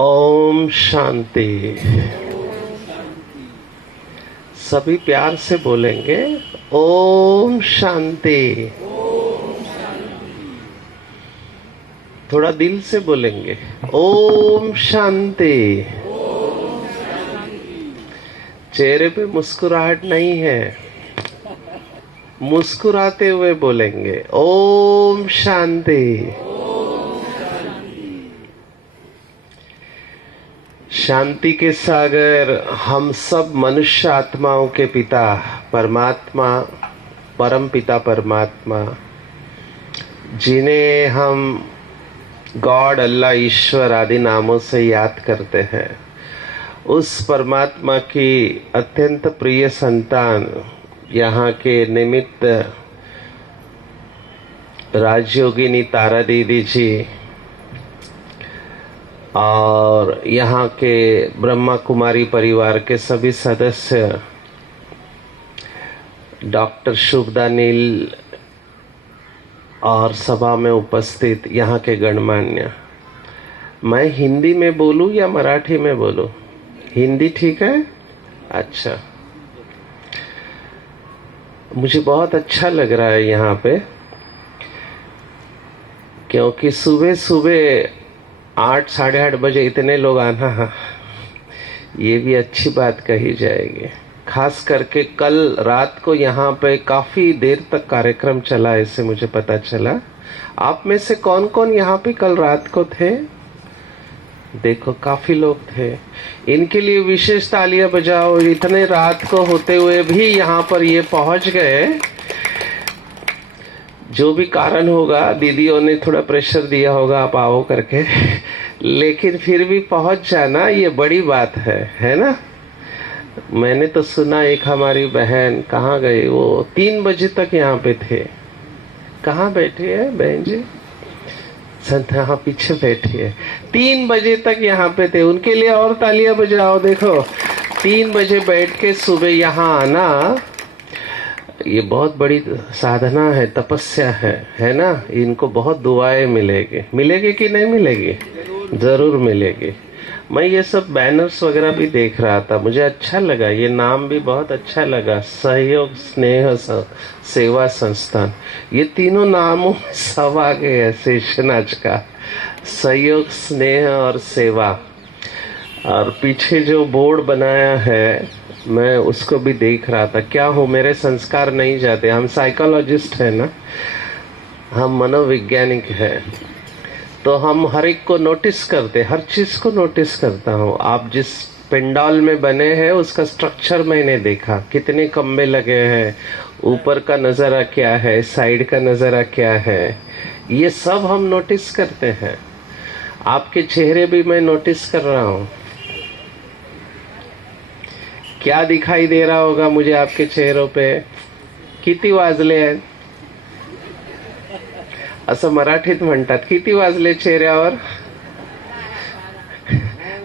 ओम शांति। सभी प्यार से बोलेंगे ओम शांति। थोड़ा दिल से बोलेंगे ओम शांति। चेहरे पे मुस्कुराहट नहीं है, मुस्कुराते हुए बोलेंगे ओम शांति। शांति के सागर हम सब मनुष्य आत्माओं के पिता परमात्मा, परम पिता परमात्मा, जिन्हें हम गॉड, अल्लाह, ईश्वर आदि नामों से याद करते हैं, उस परमात्मा की अत्यंत प्रिय संतान यहाँ के निमित्त राजयोगिनी तारा दीदी जी और यहाँ के ब्रह्मा कुमारी परिवार के सभी सदस्य, डॉक्टर शुभदा नील और सभा में उपस्थित यहाँ के गणमान्य। मैं हिंदी में बोलूँ या मराठी में बोलूँ? हिंदी ठीक है? अच्छा, मुझे बहुत अच्छा लग रहा है यहाँ पे, क्योंकि सुबह सुबह 8 साढ़े 8 बजे इतने लोग आना, ये भी अच्छी बात कही जाएगी। खास करके कल रात को यहाँ पे काफी देर तक कार्यक्रम चला, ऐसे मुझे पता चला। आप में से कौन कौन यहाँ पे कल रात को थे? देखो काफी लोग थे। इनके लिए विशेष तालियां बजाओ। इतने रात को होते हुए भी यहाँ पर ये पहुंच गए। जो भी कारण होगा, दीदियों ने थोड़ा प्रेशर दिया होगा आप आओ करके, लेकिन फिर भी पहुंच जाना ये बड़ी बात है ना? मैंने तो सुना एक हमारी बहन, कहाँ गई वो, 3 बजे तक यहाँ पे थे। कहाँ बैठी है बहन जी? संत यहाँ पीछे बैठी है। 3 बजे तक यहाँ पे थे। उनके लिए और तालियां बजाओ। देखो 3 बजे बैठ के सुबह यहाँ आना, ये बहुत बड़ी साधना है, तपस्या है ना? इनको बहुत दुआएं मिलेगी। मिलेगी कि नहीं मिलेगी? जरूर मिलेगी। मैं ये सब बैनर्स वगैरह भी देख रहा था, मुझे अच्छा लगा। ये नाम भी बहुत अच्छा लगा, सहयोग स्नेह सेवा संस्थान। ये तीनों नामों में सब आ गए हैं शेषनाच का, सहयोग स्नेह और सेवा। और पीछे जो बोर्ड बनाया है, मैं उसको भी देख रहा था। क्या हो, मेरे संस्कार नहीं जाते। हम साइकोलॉजिस्ट है ना, हम मनोवैज्ञानिक है, तो हम हर एक को नोटिस करते, हर चीज को नोटिस करता हूँ। आप जिस पंडाल में बने हैं उसका स्ट्रक्चर मैंने देखा, कितने खंबे लगे हैं, ऊपर का नज़ारा क्या है, साइड का नज़ारा क्या है, ये सब हम नोटिस करते हैं। आपके चेहरे भी मैं नोटिस कर रहा हूँ। क्या दिखाई दे रहा होगा मुझे आपके चेहरों पे? किती वाजले आहेत? असं मराठीत म्हणतात, किती वाजले चेहऱ्यावर?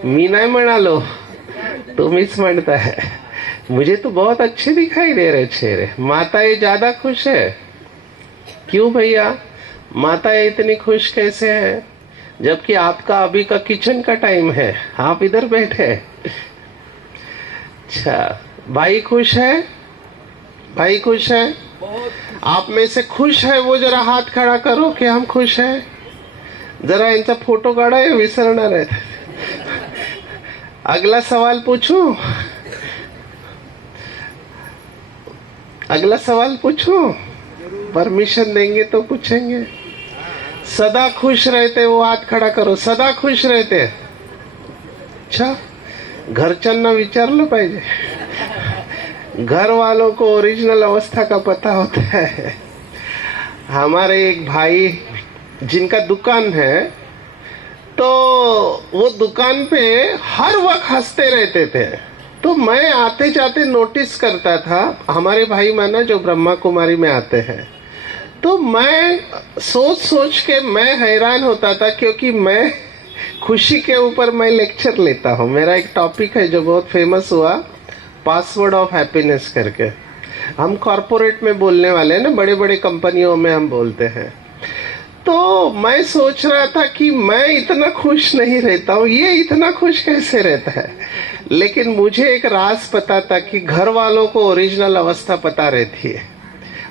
मी नाही म्हणालो, तुम्हीच म्हणताय। मुझे तो बहुत अच्छे दिखाई दे रहे चेहरे। माताएं ज्यादा खुश है क्यों भैया? माताएं इतनी खुश कैसे है, जबकि आपका अभी का किचन का टाइम है, आप इधर बैठे। अच्छा, भाई खुश है? भाई खुश है? आप में से खुश है वो जरा हाथ खड़ा करो कि हम खुश हैं। जरा इनका फोटो काढ़ा है, विसरना है। अगला सवाल पूछूं? अगला सवाल पूछूं? परमिशन देंगे तो पूछेंगे। सदा खुश रहते वो हाथ खड़ा करो, सदा खुश रहते। अच्छा, घरच्यांना विचारलं पाहिजे, घर वालों को ओरिजिनल अवस्था का पता होता है। हमारे एक भाई जिनका दुकान है, तो वो दुकान पे हर वक्त हंसते रहते थे। तो मैं आते जाते नोटिस करता था, हमारे भाई माना जो ब्रह्मा कुमारी में आते हैं, तो मैं सोच सोच के मैं हैरान होता था, क्योंकि मैं खुशी के ऊपर मैं लेक्चर लेता हूँ। मेरा एक टॉपिक है जो बहुत फेमस हुआ, पासवर्ड ऑफ हैप्पीनेस करके। हम कॉरपोरेट में बोलने वाले हैं ना, बड़े बड़े कंपनियों में हम बोलते हैं। तो मैं सोच रहा था कि मैं इतना खुश नहीं रहता हूँ, ये इतना खुश कैसे रहता है। लेकिन मुझे एक राज पता था कि घर वालों को ओरिजिनल अवस्था पता रहती है।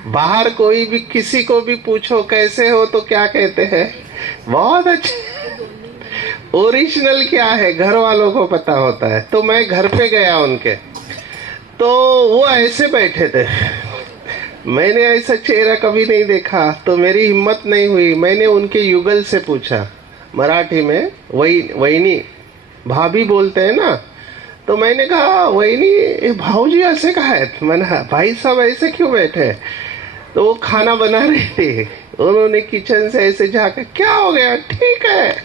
बाहर कोई भी किसी को भी पूछो कैसे हो तो क्या कहते हैं, बहुत अच्छे। ओरिजिनल क्या है घर वालों को पता होता है। तो मैं घर पे गया उनके, तो वो ऐसे बैठे थे। मैंने ऐसा चेहरा कभी नहीं देखा, तो मेरी हिम्मत नहीं हुई। मैंने उनके युगल से पूछा मराठी में, वहीनी भाभी बोलते हैं ना, तो मैंने कहा वहीनी भाऊजी ऐसे कहा है। मैंने भाई साहब ऐसे क्यों बैठे। तो वो खाना बना रहे थे, उन्होंने किचन से ऐसे जाकर क्या हो गया, ठीक है।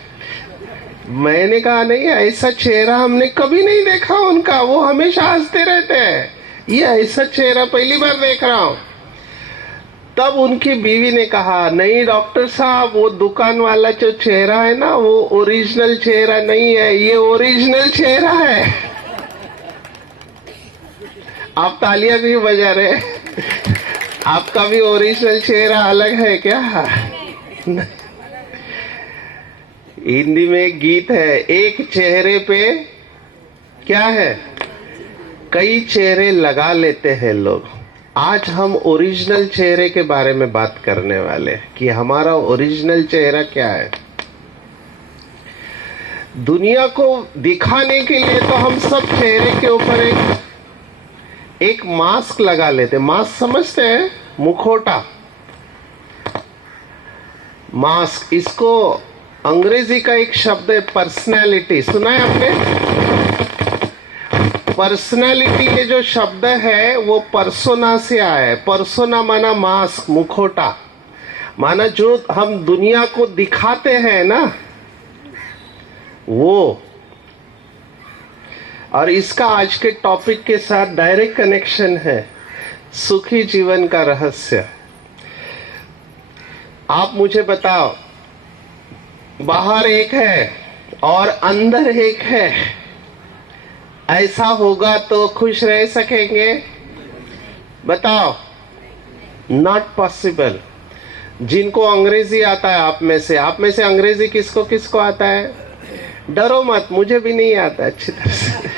मैंने कहा नहीं, ऐसा चेहरा हमने कभी नहीं देखा उनका, वो हमेशा हंसते रहते हैं, ये ऐसा चेहरा पहली बार देख रहा हूं। तब उनकी बीवी ने कहा नहीं डॉक्टर साहब, वो दुकान वाला जो चेहरा है ना, वो ओरिजिनल चेहरा नहीं है, ये ओरिजिनल चेहरा है। आप तालियां भी बजा रहे, आपका भी ओरिजिनल चेहरा अलग है क्या। हिंदी में एक गीत है, एक चेहरे पे क्या है, कई चेहरे लगा लेते हैं लोग। आज हम ओरिजिनल चेहरे के बारे में बात करने वाले कि हमारा ओरिजिनल चेहरा क्या है। दुनिया को दिखाने के लिए तो हम सब चेहरे के ऊपर एक मास्क लगा लेते। मास्क समझते हैं, मुखौटा, मास्क। इसको अंग्रेजी का एक शब्द है पर्सनैलिटी, सुना है आपने। पर्सनैलिटी ये जो शब्द है वो पर्सोना से आया है। पर्सोना माना मास्क, मुखौटा, माना जो हम दुनिया को दिखाते हैं ना वो। और इसका आज के टॉपिक के साथ डायरेक्ट कनेक्शन है, सुखी जीवन का रहस्य। आप मुझे बताओ, बाहर एक है और अंदर एक है, ऐसा होगा तो खुश रह सकेंगे? बताओ, नॉट पॉसिबल। जिनको अंग्रेजी आता है आप में से अंग्रेजी किसको किसको आता है? डरो मत, मुझे भी नहीं आता अच्छी तरह से।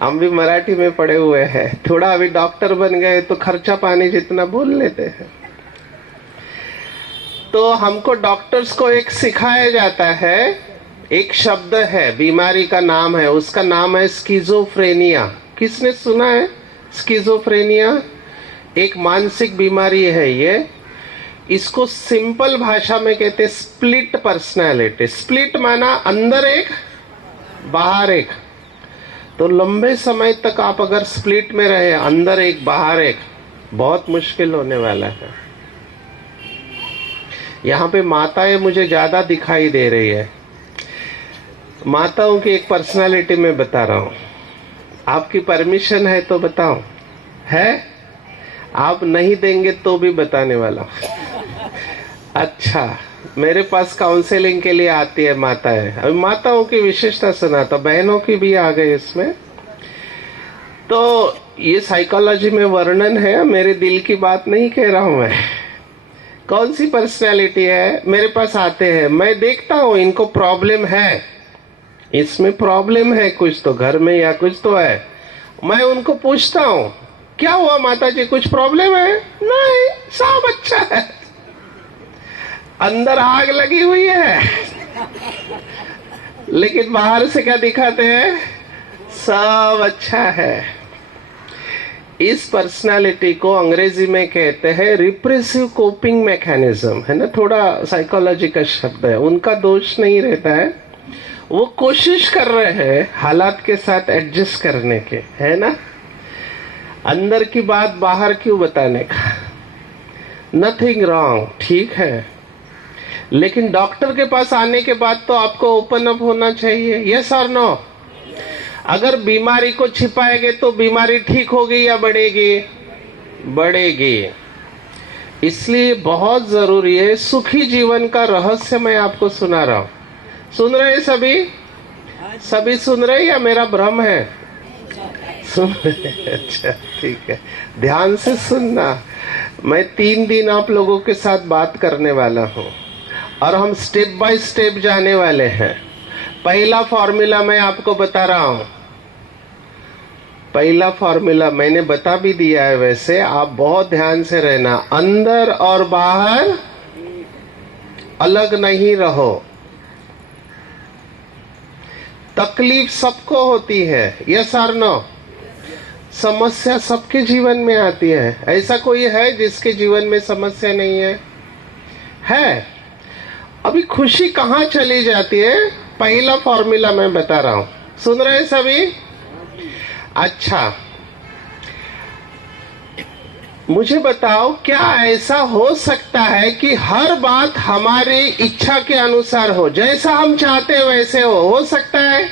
हम भी मराठी में पढ़े हुए हैं, थोड़ा अभी डॉक्टर बन गए तो खर्चा पानी जितना बोल लेते हैं। तो हमको डॉक्टर्स को एक सिखाया जाता है, एक शब्द है, बीमारी का नाम है, उसका नाम है स्किज़ोफ्रेनिया। किसने सुना है स्किज़ोफ्रेनिया? एक मानसिक बीमारी है ये। इसको सिंपल भाषा में कहते हैं स्प्लिट पर्सनालिटी। स्प्लिट माना अंदर एक बाहर एक। तो लंबे समय तक आप अगर स्प्लिट में रहे, अंदर एक बाहर एक, बहुत मुश्किल होने वाला है। यहाँ पे माताएं मुझे ज्यादा दिखाई दे रही है। माताओं की एक पर्सनालिटी में बता रहा हूँ, आपकी परमिशन है तो बताऊं? है? आप नहीं देंगे तो भी बताने वाला। अच्छा, मेरे पास काउंसलिंग के लिए आती है माताएं। अभी माताओं की विशेषता सुना, तो बहनों की भी आ गई इसमें। तो ये साइकोलॉजी में वर्णन है, मेरे दिल की बात नहीं कह रहा हूं मैं। कौन सी पर्सनैलिटी है? मेरे पास आते हैं, मैं देखता हूं इनको प्रॉब्लम है, इसमें प्रॉब्लम है, कुछ तो घर में या कुछ तो है। मैं उनको पूछता हूं क्या हुआ माता जी, कुछ प्रॉब्लम है? नहीं, सब अच्छा है। अंदर आग लगी हुई है, लेकिन बाहर से क्या दिखाते हैं? सब अच्छा है। इस पर्सनालिटी को अंग्रेजी में कहते हैं रिप्रेसिव कोपिंग मैकेनिज्म, है ना, थोड़ा साइकोलॉजी का शब्द है। उनका दोष नहीं रहता है, वो कोशिश कर रहे हैं हालात के साथ एडजस्ट करने के, है ना। अंदर की बात बाहर क्यों बताने का? नथिंग रॉन्ग, ठीक है। लेकिन डॉक्टर के पास आने के बाद तो आपको ओपन अप होना चाहिए, यस और नो। अगर बीमारी को छिपाएंगे तो बीमारी ठीक होगी या बढ़ेगी? बढ़ेगी। इसलिए बहुत जरूरी है, सुखी जीवन का रहस्य मैं आपको सुना रहा हूं। सुन रहे हैं सभी? सभी सुन रहे या मेरा भ्रम है? सुन रहे? अच्छा, ठीक है, ध्यान से सुनना। मैं 3 दिन आप लोगों के साथ बात करने वाला हूं और हम स्टेप बाय स्टेप जाने वाले हैं। पहला फॉर्मूला मैं आपको बता रहा हूं। पहला फॉर्मूला मैंने बता भी दिया है, वैसे आप बहुत ध्यान से रहना। अंदर और बाहर अलग नहीं रहो। तकलीफ सबको होती है, यस और नो? समस्या सबके जीवन में आती है। ऐसा कोई है जिसके जीवन में समस्या नहीं है? है। अभी खुशी कहाँ चली जाती है? पहला फॉर्मूला मैं बता रहा हूं, सुन रहे हैं सभी? अच्छा, मुझे बताओ, क्या ऐसा हो सकता है कि हर बात हमारी इच्छा के अनुसार हो, जैसा हम चाहते हैं वैसे हो सकता है?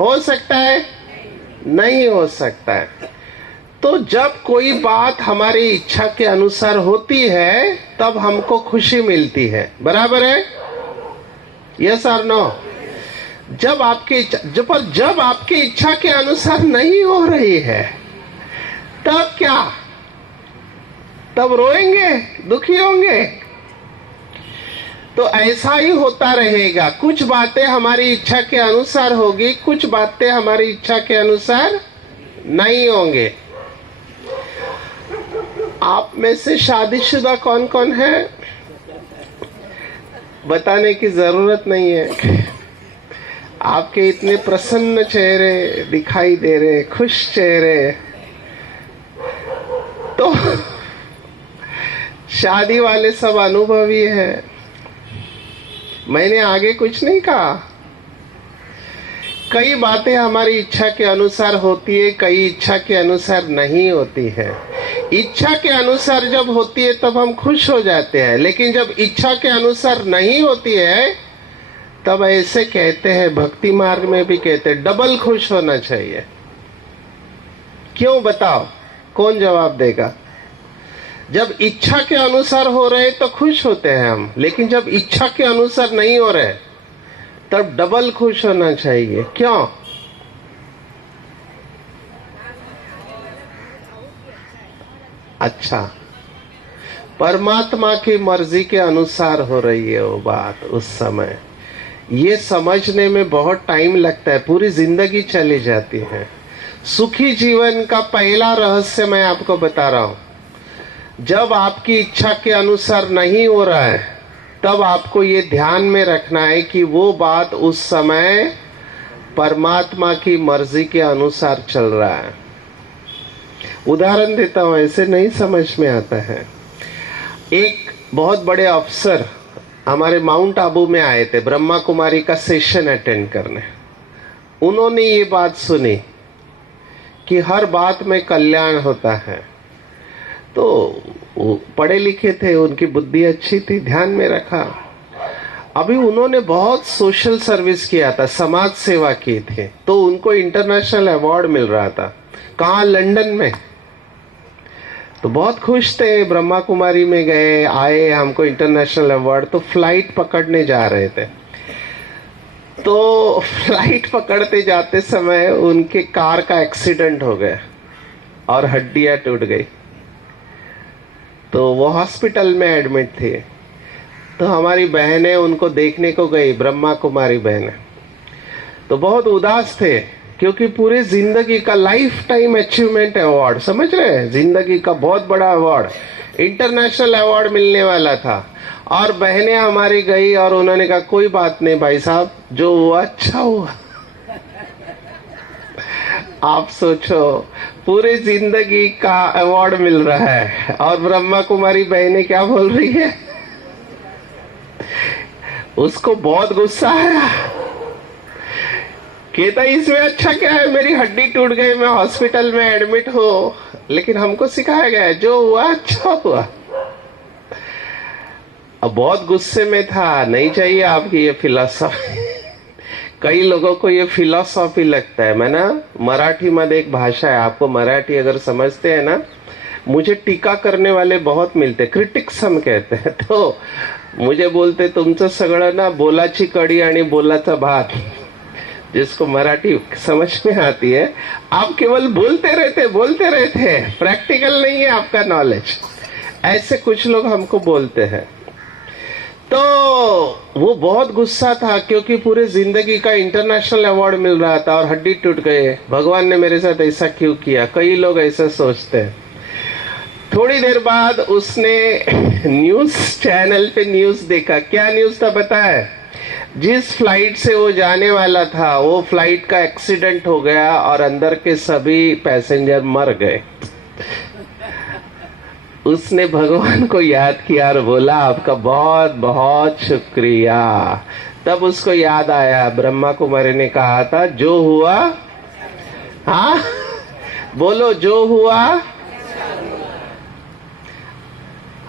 हो सकता है? नहीं हो सकता है। तो जब कोई बात हमारी इच्छा के अनुसार होती है तब हमको खुशी मिलती है, बराबर है? यस और नो? जब आपकी इच्छा के अनुसार नहीं हो रही है तब क्या? तब रोएंगे, दुखी होंगे। तो ऐसा ही होता रहेगा। कुछ बातें हमारी इच्छा के अनुसार होगी, कुछ बातें हमारी इच्छा के अनुसार नहीं होंगे। आप में से शादीशुदा कौन कौन है? बताने की जरूरत नहीं है। आपके इतने प्रसन्न चेहरे दिखाई दे रहे, खुश चेहरे, तो शादी वाले सब अनुभवी है। मैंने आगे कुछ नहीं कहा। कई बातें हमारी इच्छा के अनुसार होती है, कई इच्छा के अनुसार नहीं होती है। इच्छा के अनुसार जब होती है तब हम खुश हो जाते हैं, लेकिन जब इच्छा के अनुसार नहीं होती है तब ऐसे कहते हैं, भक्ति मार्ग में भी कहते हैं, डबल खुश होना चाहिए। क्यों बताओ? कौन जवाब देगा? जब इच्छा के अनुसार हो रहे तो खुश होते हैं हम, लेकिन जब इच्छा के अनुसार नहीं हो रहे तब डबल खुश होना चाहिए। क्यों? अच्छा, परमात्मा की मर्जी के अनुसार हो रही है वो बात उस समय। ये समझने में बहुत टाइम लगता है, पूरी जिंदगी चली जाती है। सुखी जीवन का पहला रहस्य मैं आपको बता रहा हूं। जब आपकी इच्छा के अनुसार नहीं हो रहा है तब आपको ये ध्यान में रखना है कि वो बात उस समय परमात्मा की मर्जी के अनुसार चल रहा है। उदाहरण देता हूं, ऐसे नहीं समझ में आता है। एक बहुत बड़े अफसर हमारे माउंट आबू में आए थे ब्रह्मा कुमारी का सेशन अटेंड करने। उन्होंने ये बात सुनी कि हर बात में कल्याण होता है। तो वो पढ़े लिखे थे, उनकी बुद्धि अच्छी थी, ध्यान में रखा। अभी उन्होंने बहुत सोशल सर्विस किया था, समाज सेवा की थी, तो उनको इंटरनेशनल अवार्ड मिल रहा था। कहाँ? लंदन में। तो बहुत खुश थे, ब्रह्मा कुमारी में गए, आए, हमको इंटरनेशनल अवार्ड। तो फ्लाइट पकड़ने जा रहे थे। तो फ्लाइट पकड़ते जाते समय उनके कार का एक्सीडेंट हो गया और हड्डियां टूट गई। तो वो हॉस्पिटल में एडमिट थे। तो हमारी बहनें उनको देखने को गई, ब्रह्मा कुमारी बहनें। तो बहुत उदास थे, क्योंकि पूरी जिंदगी का लाइफ टाइम अचीवमेंट अवार्ड, समझ रहे हैं, जिंदगी का बहुत बड़ा अवार्ड, इंटरनेशनल अवार्ड मिलने वाला था। और बहनें हमारी गई और उन्होंने कहा, कोई बात नहीं भाई साहब, जो हुआ अच्छा हुआ। आप सोचो, पूरी जिंदगी का अवार्ड मिल रहा है और ब्रह्मा कुमारी बहनें क्या बोल रही है? उसको बहुत गुस्सा आया। कहता इसमें अच्छा क्या है, मेरी हड्डी टूट गई, मैं हॉस्पिटल में एडमिट हूँ, लेकिन हमको सिखाया गया है जो हुआ अच्छा हुआ। अब बहुत गुस्से में था, नहीं चाहिए आपकी ये फिलॉसफी। कई लोगों को ये फिलॉसफी लगता है। मैं ना मराठी में एक भाषा है, आपको मराठी अगर समझते हैं ना, मुझे टीका करने वाले बहुत मिलते, क्रिटिक्स हम कहते हैं। तो मुझे बोलते, तुमचं सगळं ना बोलाची कडी आणि बोलाचा भात, जिसको मराठी समझ में आती है, आप केवल बोलते रहते, प्रैक्टिकल नहीं है आपका नॉलेज। ऐसे कुछ लोग हमको बोलते हैं। तो वो बहुत गुस्सा था क्योंकि पूरे जिंदगी का इंटरनेशनल अवार्ड मिल रहा था और हड्डी टूट गए, भगवान ने मेरे साथ ऐसा क्यों किया। कई लोग ऐसा सोचते हैं। थोड़ी देर बाद उसने न्यूज चैनल पे न्यूज देखा। क्या न्यूज था पता है? जिस फ्लाइट से वो जाने वाला था वो फ्लाइट का एक्सीडेंट हो गया और अंदर के सभी पैसेंजर मर गए। उसने भगवान को याद किया और बोला आपका बहुत बहुत शुक्रिया। तब उसको याद आया ब्रह्मा कुमारी ने कहा था जो हुआ, हाँ बोलो, जो हुआ।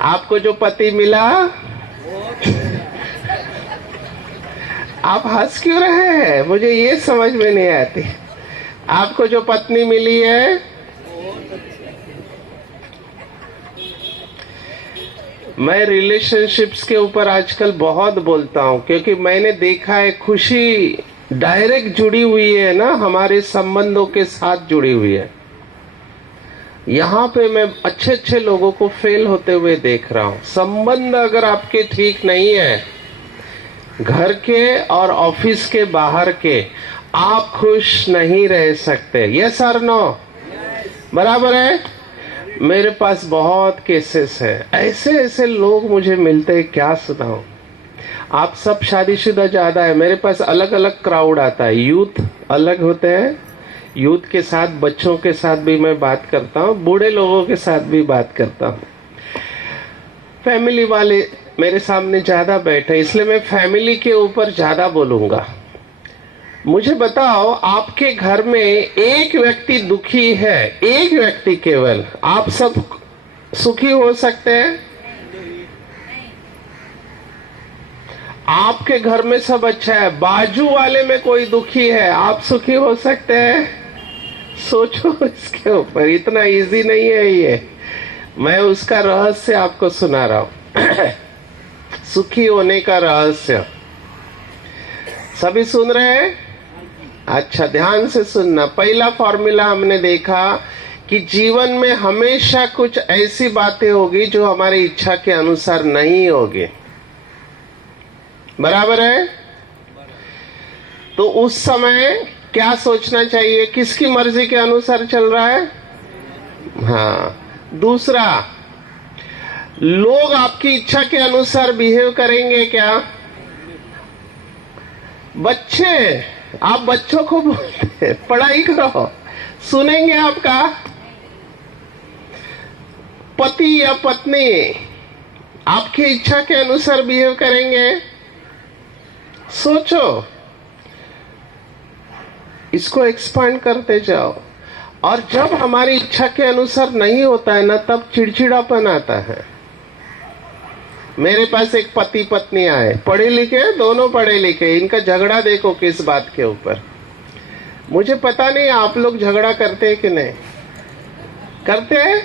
आपको जो पति मिला, आप हंस क्यों रहे हैं? मुझे ये समझ में नहीं आती। आपको जो पत्नी मिली है, मैं रिलेशनशिप्स के ऊपर आजकल बहुत बोलता हूं क्योंकि मैंने देखा है खुशी डायरेक्ट जुड़ी हुई है ना, हमारे संबंधों के साथ जुड़ी हुई है। यहाँ पे मैं अच्छे अच्छे लोगों को फेल होते हुए देख रहा हूँ। संबंध अगर आपके ठीक नहीं है, घर के और ऑफिस के बाहर के, आप खुश नहीं रह सकते। यस और नो? बराबर है। मेरे पास बहुत केसेस है, ऐसे ऐसे लोग मुझे मिलते हैं, क्या सुनाऊं। आप सब शादीशुदा ज्यादा है, मेरे पास अलग अलग क्राउड आता है। यूथ अलग होते हैं, यूथ के साथ, बच्चों के साथ भी मैं बात करता हूँ, बूढ़े लोगों के साथ भी बात करता हूँ। फैमिली वाले मेरे सामने ज्यादा बैठे, इसलिए मैं फैमिली के ऊपर ज्यादा बोलूंगा। मुझे बताओ, आपके घर में एक व्यक्ति दुखी है, एक व्यक्ति केवल, आप सब सुखी हो सकते हैं? आपके घर में सब अच्छा है, बाजू वाले में कोई दुखी है, आप सुखी हो सकते हैं? सोचो इसके ऊपर, इतना इजी नहीं है ये। मैं उसका रहस्य आपको सुना रहा हूं। सुखी होने का रहस्य। सभी सुन रहे हैं? अच्छा, ध्यान से सुनना। पहला फॉर्मूला हमने देखा कि जीवन में हमेशा कुछ ऐसी बातें होगी जो हमारी इच्छा के अनुसार नहीं होगी। बराबर है? तो उस समय क्या सोचना चाहिए? किसकी मर्जी के अनुसार चल रहा है? हाँ। दूसरा, लोग आपकी इच्छा के अनुसार बिहेव करेंगे क्या? बच्चे, आप बच्चों को बोलते हैं पढ़ाई करो, सुनेंगे आपका? पति या पत्नी आपकी इच्छा के अनुसार बिहेव करेंगे? सोचो, इसको एक्सपांड करते जाओ। और जब हमारी इच्छा के अनुसार नहीं होता है ना, तब चिड़चिड़ापन आता है। मेरे पास एक पति पत्नी आए, पढ़े लिखे, दोनों पढ़े लिखे, इनका झगड़ा देखो किस बात के ऊपर। मुझे पता नहीं आप लोग झगड़ा करते हैं कि नहीं करते हैं?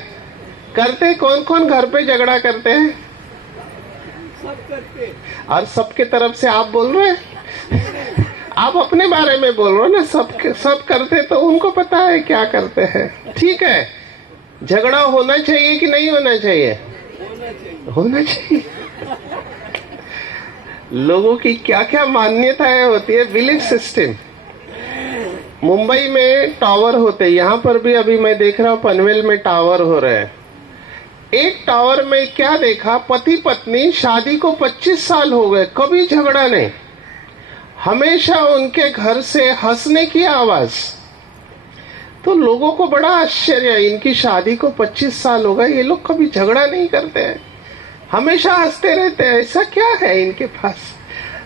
करते? कौन कौन घर पे झगड़ा करते हैं? सब करते। और सबके तरफ से आप बोल रहे हैं? आप अपने बारे में बोल रहे हो ना। सब करते तो उनको पता है क्या करते हैं। ठीक है, झगड़ा होना चाहिए कि नहीं होना चाहिए? होना चाहिए। लोगों की क्या क्या मान्यताएं होती है, बिलीफ सिस्टम। मुंबई में टावर होते हैं, यहाँ पर भी अभी मैं देख रहा हूँ पनवेल में टावर हो रहे हैं। एक टावर में क्या देखा, पति पत्नी शादी को 25 साल हो गए, कभी झगड़ा नहीं। हमेशा उनके घर से हंसने की आवाज। तो लोगों को बड़ा आश्चर्य, इनकी शादी को 25 साल हो गए, ये लोग कभी झगड़ा नहीं करते हैं, हमेशा हंसते रहते हैं, ऐसा क्या है इनके पास?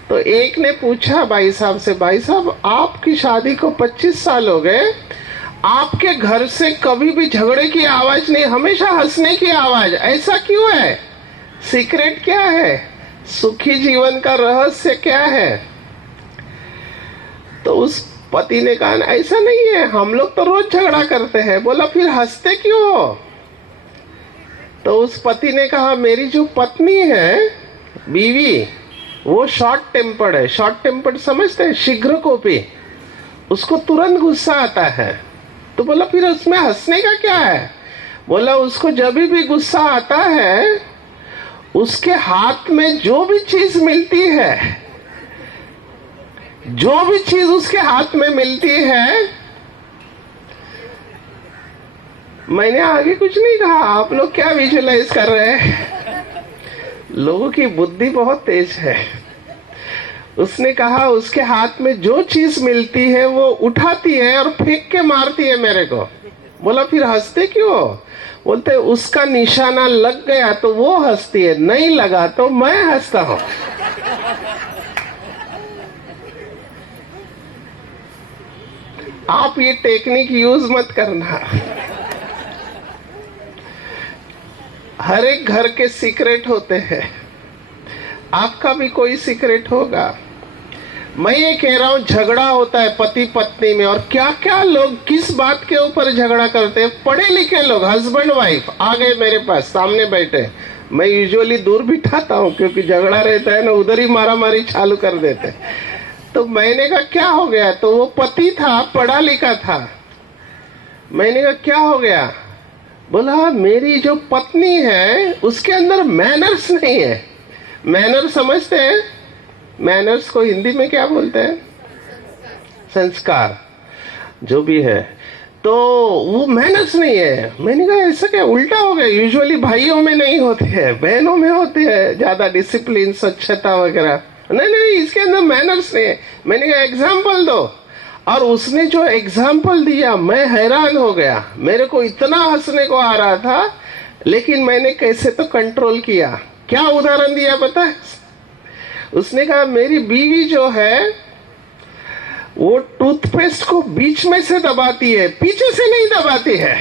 तो एक ने पूछा भाई साहब से, भाई साहब आपकी शादी को 25 साल हो गए, आपके घर से कभी भी झगड़े की आवाज नहीं, हमेशा हंसने की आवाज, ऐसा क्यों है? सीक्रेट क्या है? सुखी जीवन का रहस्य क्या है? तो उस पति ने कहा ऐसा नहीं है, हम लोग तो रोज झगड़ा करते हैं। बोला फिर हंसते क्यों हो? तो उस पति ने कहा मेरी जो पत्नी है, बीवी, वो शॉर्ट टेम्पर्ड है। शॉर्ट टेम्पर्ड समझते हैं? शीघ्र कोपी, उसको तुरंत गुस्सा आता है। तो बोला फिर उसमें हंसने का क्या है? बोला उसको जब भी गुस्सा आता है, उसके हाथ में जो भी चीज मिलती है, जो भी चीज उसके हाथ में मिलती है, मैंने आगे कुछ नहीं कहा, आप लोग क्या विजुअलाइज कर रहे हैं? लोगों की बुद्धि बहुत तेज है। उसने कहा उसके हाथ में जो चीज मिलती है वो उठाती है और फेंक के मारती है मेरे को। बोला फिर हंसते क्यों? बोलते उसका निशाना लग गया तो वो हंसती है, नहीं लगा तो मैं हंसता हूं। आप ये टेक्निक यूज मत करना। हर एक घर के सीक्रेट होते हैं, आपका भी कोई सीक्रेट होगा। मैं ये कह रहा हूं झगड़ा होता है पति पत्नी में, और क्या क्या लोग किस बात के ऊपर झगड़ा करते हैं। पढ़े लिखे लोग, हस्बैंड वाइफ आ गए मेरे पास, सामने बैठे। मैं यूजुअली दूर बिठाता हूं क्योंकि झगड़ा रहता है ना, उधर ही मारा मारी चालू कर देते। तो मैंने कहा क्या हो गया? तो वो पति था, पढ़ा लिखा था। मैंने कहा क्या हो गया? बोला मेरी जो पत्नी है उसके अंदर मैनर्स नहीं है। मैनर समझते हैं? मैनर्स को हिंदी में क्या बोलते हैं? संस्कार, जो भी है। तो वो मैनर्स नहीं है। मैंने कहा ऐसा क्या, उल्टा हो गया। यूजुअली भाइयों में नहीं होते हैं, बहनों में होते हैं ज्यादा डिसिप्लिन, स्वच्छता वगैरह। नहीं नहीं, इसके अंदर मैनर्स नहीं है। मैंने कहा एग्जाम्पल दो। और उसने जो एग्जाम्पल दिया मैं हैरान हो गया। मेरे को इतना हंसने को आ रहा था, लेकिन मैंने कैसे तो कंट्रोल किया। क्या उदाहरण दिया पता है? उसने कहा मेरी बीवी जो है वो टूथपेस्ट को बीच में से दबाती है, पीछे से नहीं दबाती है।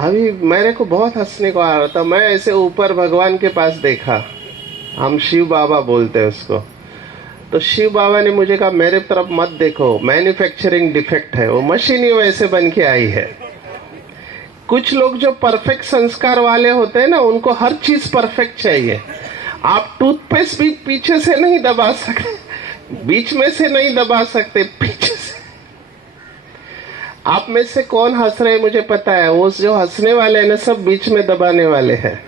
अभी मेरे को बहुत हंसने को आ रहा था। मैं ऐसे ऊपर भगवान के पास देखा, हम शिव बाबा बोलते हैं उसको। तो शिव बाबा ने मुझे कहा मेरे तरफ मत देखो, मैन्युफैक्चरिंग डिफेक्ट है, वो मशीन ही वैसे बन के आई है। कुछ लोग जो परफेक्ट संस्कार वाले होते हैं ना, उनको हर चीज परफेक्ट चाहिए। आप टूथपेस्ट भी पीछे से नहीं दबा सकते, बीच में से नहीं दबा सकते, पीछे से। आप में से कौन हंस रहे मुझे पता है, वो जो हंसने वाले हैं ना सब बीच में दबाने वाले हैं।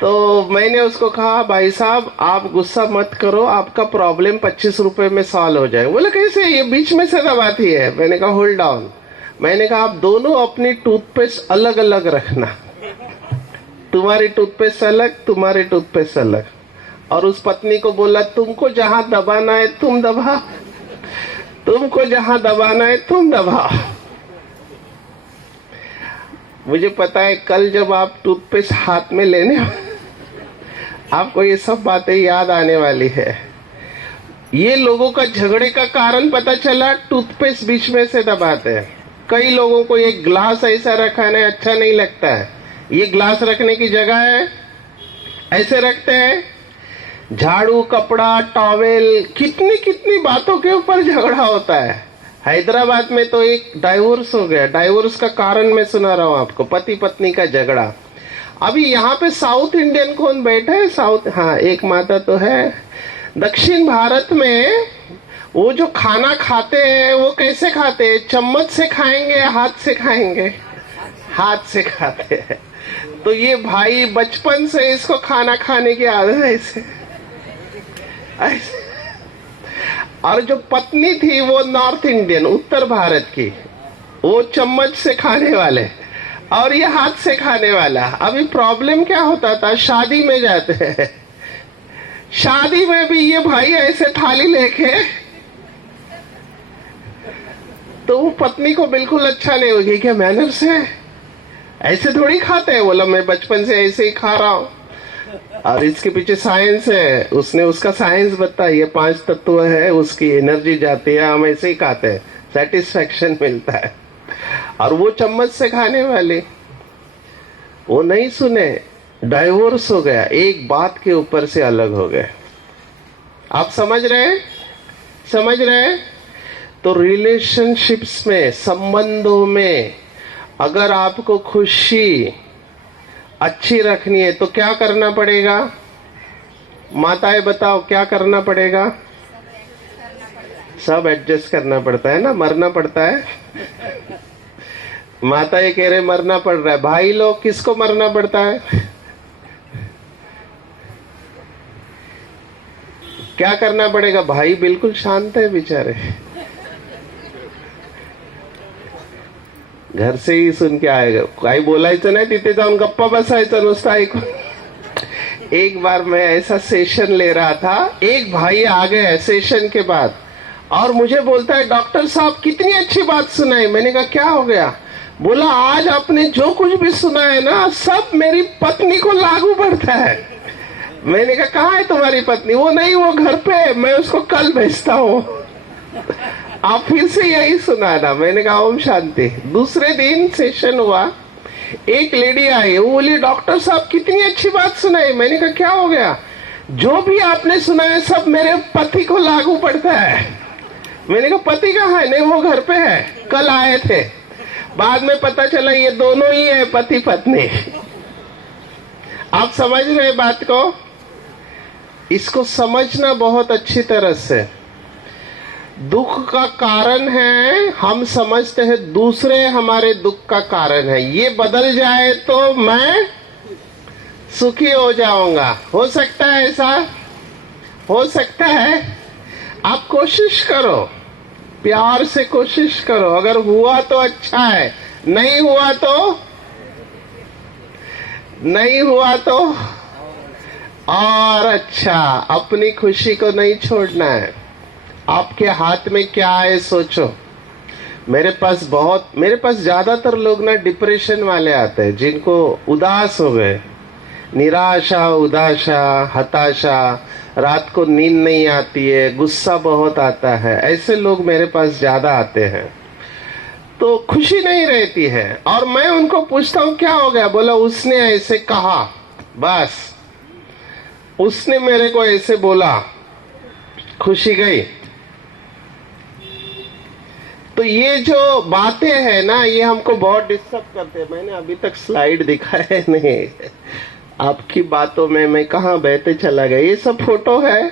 तो मैंने उसको कहा भाई साहब आप गुस्सा मत करो, आपका प्रॉब्लम 25 रुपए में सॉल्व हो जाएगा। बोले कैसे, ये बीच में से दबाती है। मैंने कहा होल्ड डाउन। मैंने कहा आप दोनों अपनी टूथपेस्ट अलग अलग रखना, तुम्हारी टूथपेस्ट अलग, तुम्हारी टूथपेस्ट अलग। और उस पत्नी को बोला तुमको जहां दबाना है तुम दबा, तुमको जहां दबाना है तुम दबा। मुझे पता है कल जब आप टूथपेस्ट हाथ में लेने आपको ये सब बातें याद आने वाली है। ये लोगों का झगड़े का कारण पता चला, टूथपेस्ट बीच में से दबाते हैं। कई लोगों को ये ग्लास ऐसा रखना अच्छा नहीं लगता है, ये ग्लास रखने की जगह है, ऐसे रखते हैं। झाड़ू, कपड़ा, टॉवेल, कितनी कितनी बातों के ऊपर झगड़ा होता है। हैदराबाद में तो एक डाइवोर्स हो गया। डाइवोर्स का कारण मैं सुना रहा हूं आपको, पति पत्नी का झगड़ा। अभी यहाँ पे साउथ इंडियन कौन बैठा है? साउथ, हाँ एक माता तो है। दक्षिण भारत में वो जो खाना खाते हैं वो कैसे खाते हैं? चम्मच से खाएंगे, हाथ से खाएंगे? हाथ से खाते हैं। तो ये भाई बचपन से इसको खाना खाने की आदत है ऐसे। और जो पत्नी थी वो नॉर्थ इंडियन, उत्तर भारत की, वो चम्मच से खाने वाले और ये हाथ से खाने वाला। अभी प्रॉब्लम क्या होता था, शादी में जाते हैं, शादी में भी ये भाई ऐसे थाली लेके, तो वो पत्नी को बिल्कुल अच्छा नहीं होगी। क्या मैनर्स है? ऐसे थोड़ी खाते हैं। बोला मैं बचपन से ऐसे ही खा रहा हूं, और इसके पीछे साइंस है। उसने उसका साइंस बताया, ये 5 तत्व है, उसकी एनर्जी जाती है, हम ऐसे ही खाते हैं, सेटिस्फैक्शन मिलता है। और वो चम्मच से खाने वाले वो नहीं सुने, डाइवोर्स हो गया, एक बात के ऊपर से अलग हो गए। आप समझ रहे? समझ रहे? तो रिलेशनशिप्स में, संबंधों में अगर आपको खुशी अच्छी रखनी है तो क्या करना पड़ेगा? माताएं बताओ क्या करना पड़ेगा? सब एडजस्ट करना पड़ता है ना, मरना पड़ता है। माता ये कह रहे मरना पड़ रहा है, भाई लोग किसको मरना पड़ता है? क्या करना पड़ेगा? भाई बिल्कुल शांत है बेचारे, घर से ही सुन के आएगा, काही बोलायचं नाही, तिथे जाऊन गप्पा बसायचं नुसतं ऐकून। एक बार मैं ऐसा सेशन ले रहा था, एक भाई आ गए सेशन के बाद और मुझे बोलता है डॉक्टर साहब कितनी अच्छी बात सुनाई। मैंने कहा क्या हो गया? बोला आज आपने जो कुछ भी सुना है ना सब मेरी पत्नी को लागू पड़ता है। मैंने कहा कहाँ है तुम्हारी पत्नी? वो नहीं, वो घर पे है, मैं उसको कल भेजता हूँ। आप फिर से यही सुनाना। मैंने कहा ओम शांति। दूसरे दिन सेशन हुआ, एक लेडी आई, वो बोली डॉक्टर साहब कितनी अच्छी बात सुनाई। मैंने कहा क्या हो गया? जो भी आपने सुनाया सब मेरे पति को लागू पड़ता है। मैंने कहा पति कहाँ है? नहीं वो घर पे है, कल आए थे। बाद में पता चला ये दोनों ही है, पति पत्नी। आप समझ रहे बात को? इसको समझना बहुत अच्छी तरह से। दुख का कारण है, हम समझते हैं दूसरे हमारे दुख का कारण है। ये बदल जाए तो मैं सुखी हो जाऊंगा। हो सकता है ऐसा? हो सकता है? आप कोशिश करो, प्यार से कोशिश करो। अगर हुआ तो अच्छा है, नहीं हुआ तो नहीं हुआ तो और अच्छा। अपनी खुशी को नहीं छोड़ना है। आपके हाथ में क्या है सोचो। मेरे पास ज्यादातर लोग ना डिप्रेशन वाले आते हैं, जिनको उदास हो गए, निराशा, उदासा, हताशा, रात को नींद नहीं आती है, गुस्सा बहुत आता है, ऐसे लोग मेरे पास ज्यादा आते हैं। तो खुशी नहीं रहती है और मैं उनको पूछता हूँ क्या हो गया? बोला उसने ऐसे कहा, बस उसने मेरे को ऐसे बोला, खुशी गई। तो ये जो बातें हैं ना ये हमको बहुत डिस्टर्ब करते हैं। मैंने अभी तक स्लाइड दिखाया नहीं, आपकी बातों में मैं कहाँ बहते चला गया। ये सब फोटो है।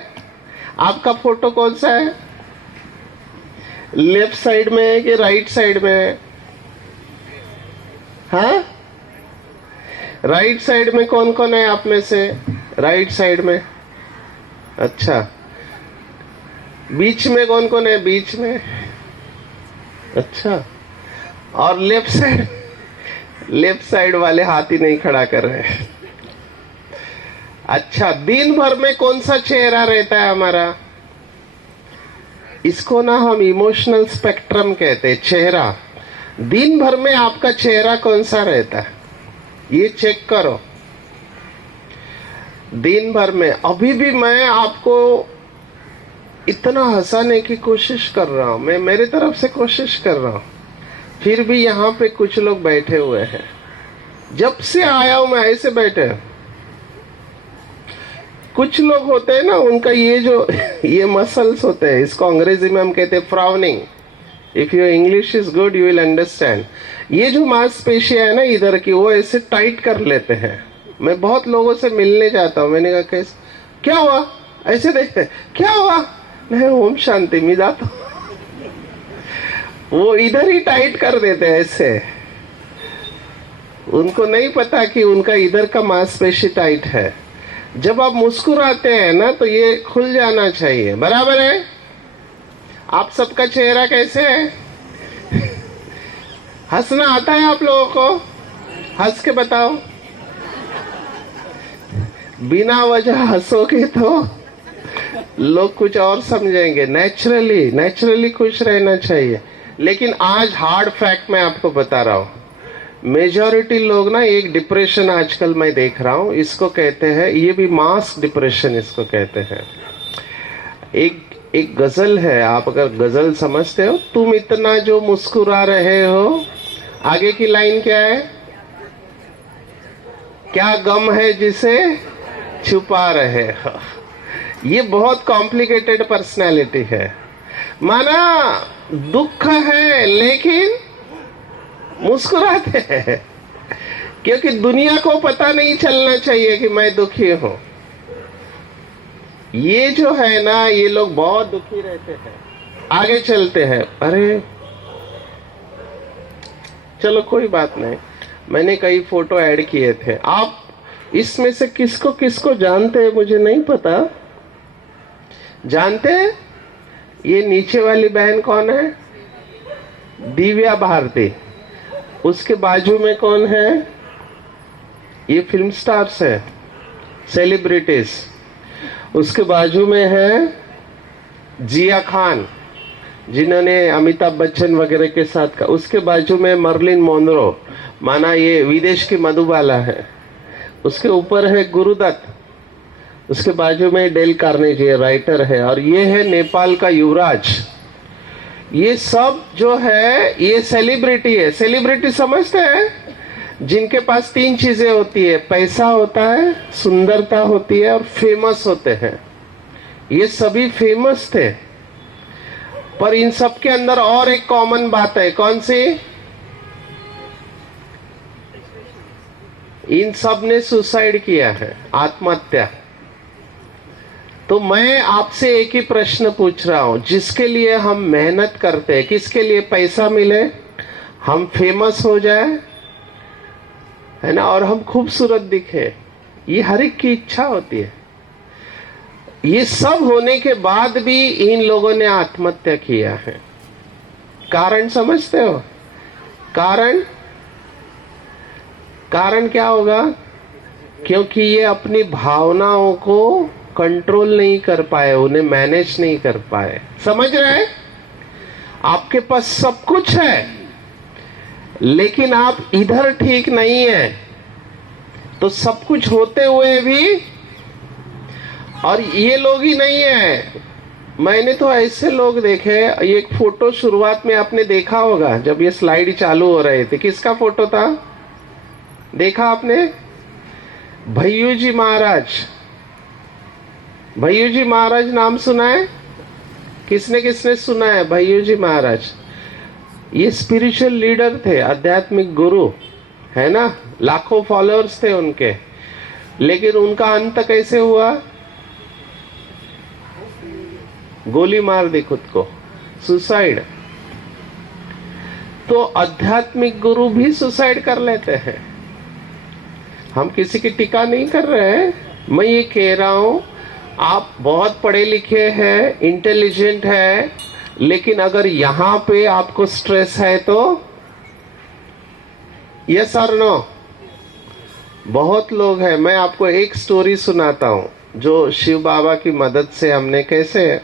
आपका फोटो कौन सा है? लेफ्ट साइड में है कि राइट साइड में है? हाँ, राइट साइड में कौन कौन है आप में से? राइट साइड में, अच्छा। बीच में कौन कौन है? बीच में, अच्छा। और लेफ्ट साइड? लेफ्ट साइड वाले हाथ ही नहीं खड़ा कर रहे। अच्छा, दिन भर में कौन सा चेहरा रहता है हमारा? इसको ना हम इमोशनल स्पेक्ट्रम कहते हैं। चेहरा, दिन भर में आपका चेहरा कौन सा रहता है ये चेक करो। दिन भर में अभी भी मैं आपको इतना हंसाने की कोशिश कर रहा हूं, मैं मेरे तरफ से कोशिश कर रहा हूं, फिर भी यहाँ पे कुछ लोग बैठे हुए हैं। जब से आया हूं मैं ऐसे बैठे। कुछ लोग होते हैं ना, उनका ये मसल्स होते हैं, इसको अंग्रेजी में हम कहते हैं frowning. If your English is good you will understand. ये जो मांसपेशियां है ना इधर की, वो ऐसे टाइट कर लेते हैं। मैं बहुत लोगों से मिलने जाता हूँ, मैंने कहा कैसे, क्या हुआ? ऐसे देखते, क्या हुआ? नहीं ओम शांति, मैं जाता हूँ। वो इधर ही टाइट कर देते हैं ऐसे। उनको नहीं पता कि उनका इधर का मांसपेशी टाइट है। जब आप मुस्कुराते हैं ना तो ये खुल जाना चाहिए, बराबर है? आप सबका चेहरा कैसे है? हंसना आता है आप लोगों को? हंस के बताओ। बिना वजह हंसोगे तो लोग कुछ और समझेंगे। नेचुरली खुश रहना चाहिए। लेकिन आज हार्ड फैक्ट मैं आपको बता रहा हूँ, मेजॉरिटी लोग ना एक डिप्रेशन आजकल मैं देख रहा हूँ, इसको कहते हैं, ये भी मास डिप्रेशन इसको कहते हैं। एक गजल है, आप अगर गजल समझते हो, तुम इतना जो मुस्कुरा रहे हो, आगे की लाइन क्या है? क्या गम है जिसे छुपा रहे हो। ये बहुत कॉम्प्लिकेटेड पर्सनालिटी है। माना दुख है लेकिन मुस्कुराते हैं, क्योंकि दुनिया को पता नहीं चलना चाहिए कि मैं दुखी हूं। ये जो है ना, ये लोग बहुत दुखी रहते हैं। आगे चलते हैं। अरे चलो कोई बात नहीं, मैंने कई फोटो ऐड किए थे। आप इसमें से किसको किसको जानते हैं मुझे नहीं पता। जानते हैं ये नीचे वाली बहन कौन है? दिव्या भारती। उसके बाजू में कौन है? ये फिल्म स्टार्स है, सेलिब्रिटीज। उसके बाजू में है जिया खान, जिन्होंने अमिताभ बच्चन वगैरह के साथ का। उसके बाजू में मर्लिन मोनरो, माना ये विदेश की मधुबाला है। उसके ऊपर है गुरुदत्त। उसके बाजू में डेल कार्नेगी राइटर है। और ये है नेपाल का युवराज। ये सब जो है ये सेलिब्रिटी है। सेलिब्रिटी समझते हैं? जिनके पास 3 चीजें होती है, पैसा होता है, सुंदरता होती है और फेमस होते हैं। ये सभी फेमस थे, पर इन सब के अंदर और एक कॉमन बात है। कौन सी? इन सब ने सुसाइड किया है, आत्महत्या। तो मैं आपसे एक ही प्रश्न पूछ रहा हूं, जिसके लिए हम मेहनत करते हैं, किसके लिए? पैसा मिले, हम फेमस हो जाए, है ना, और हम खूबसूरत दिखे, ये हर एक की इच्छा होती है। ये सब होने के बाद भी इन लोगों ने आत्महत्या किया है। कारण समझते हो? कारण क्या होगा? क्योंकि ये अपनी भावनाओं को कंट्रोल नहीं कर पाए, उन्हें मैनेज नहीं कर पाए। समझ रहे हैं? आपके पास सब कुछ है, लेकिन आप इधर ठीक नहीं है। तो सब कुछ होते हुए भी, और ये लोग ही नहीं है, मैंने तो ऐसे लोग देखे। ये एक फोटो शुरुआत में आपने देखा होगा, जब ये स्लाइड चालू हो रहे थे। किसका फोटो था? देखा आपने? भैयू जी महाराज। भैयू जी महाराज नाम सुना है? किसने किसने सुना है भैयू जी महाराज? ये स्पिरिचुअल लीडर थे, आध्यात्मिक गुरु, है ना। लाखों फॉलोअर्स थे उनके, लेकिन उनका अंत कैसे हुआ? गोली मार दी खुद को, सुसाइड। तो आध्यात्मिक गुरु भी सुसाइड कर लेते हैं। हम किसी की टीका नहीं कर रहे हैं। मैं ये कह रहा हूं, आप बहुत पढ़े लिखे हैं, इंटेलिजेंट है, लेकिन अगर यहां पे आपको स्ट्रेस है तो यस और नो? बहुत लोग हैं। मैं आपको एक स्टोरी सुनाता हूं, जो शिव बाबा की मदद से हमने कैसे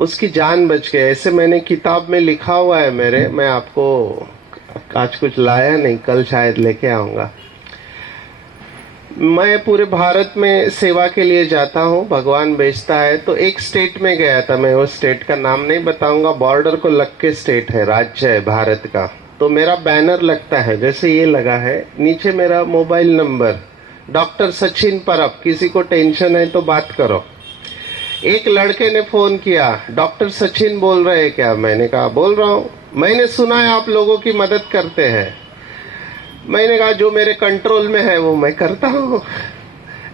उसकी जान बच गई। ऐसे मैंने किताब में लिखा हुआ है मेरे। मैं आपको आज कुछ लाया नहीं, कल शायद लेके आऊंगा। मैं पूरे भारत में सेवा के लिए जाता हूँ, भगवान भेजता है। तो एक स्टेट में गया था मैं, वो स्टेट का नाम नहीं बताऊंगा, बॉर्डर को लग के स्टेट है, राज्य है भारत का। तो मेरा बैनर लगता है, जैसे ये लगा है, नीचे मेरा मोबाइल नंबर, डॉक्टर सचिन परब, किसी को टेंशन है तो बात करो। एक लड़के ने फोन किया, डॉक्टर सचिन बोल रहे हैं क्या? मैंने कहा बोल रहा हूँ। मैंने सुना है आप लोगों की मदद करते हैं। मैंने कहा जो मेरे कंट्रोल में है वो मैं करता हूँ,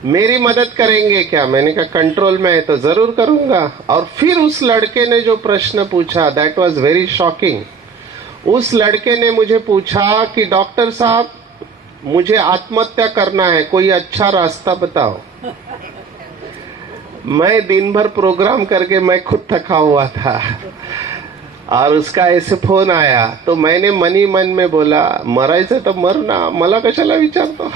मेरी मदद करेंगे क्या? मैंने कहा कंट्रोल में है तो जरूर करूंगा। और फिर उस लड़के ने जो प्रश्न पूछा, दैट वाज वेरी शॉकिंग। उस लड़के ने मुझे पूछा कि डॉक्टर साहब, मुझे आत्महत्या करना है, कोई अच्छा रास्ता बताओ। मैं दिन भर प्रोग्राम करके मैं खुद थका हुआ था, और उसका ऐसे फोन आया, तो मैंने मन ही मन में बोला, मरायचं तर मर ना, मला कशाला विचारतो।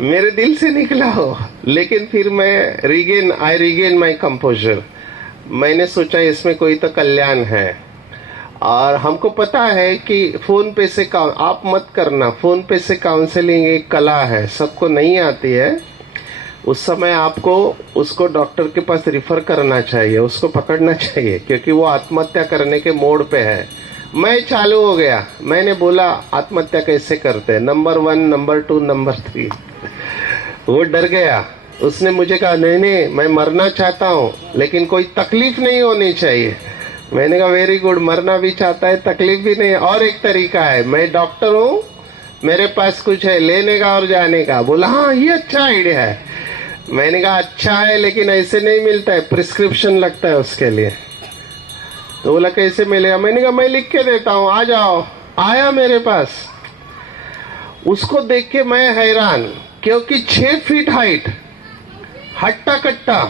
मेरे दिल से निकला हो। लेकिन फिर मैं आई रीगेन माई कंपोजर। मैंने सोचा इसमें कोई तो कल्याण है। और हमको पता है कि फोन पे से आप मत करना, फोन पे से काउंसलिंग एक कला है, सबको नहीं आती है। उस समय आपको उसको डॉक्टर के पास रिफर करना चाहिए, उसको पकड़ना चाहिए, क्योंकि वो आत्महत्या करने के मोड पे है। मैं चालू हो गया, मैंने बोला आत्महत्या कैसे करते हैं, नंबर 1, नंबर 2, नंबर 3। वो डर गया। उसने मुझे कहा नहीं नहीं, मैं मरना चाहता हूँ, लेकिन कोई तकलीफ नहीं होनी चाहिए। मैंने कहा वेरी गुड, मरना भी चाहता है, तकलीफ भी नहीं। और एक तरीका है, मैं डॉक्टर हूँ, मेरे पास कुछ है लेने का और जाने का। बोला हाँ ये अच्छा आइडिया है। मैंने कहा अच्छा है, लेकिन ऐसे नहीं मिलता है, प्रिस्क्रिप्शन लगता है उसके लिए। तो बोला कैसे मिलेगा? मैंने कहा मैं लिख के देता हूँ, आ जाओ। आया मेरे पास। उसको देख के मैं हैरान, क्योंकि 6 फीट हाइट, हट्टा कट्टा।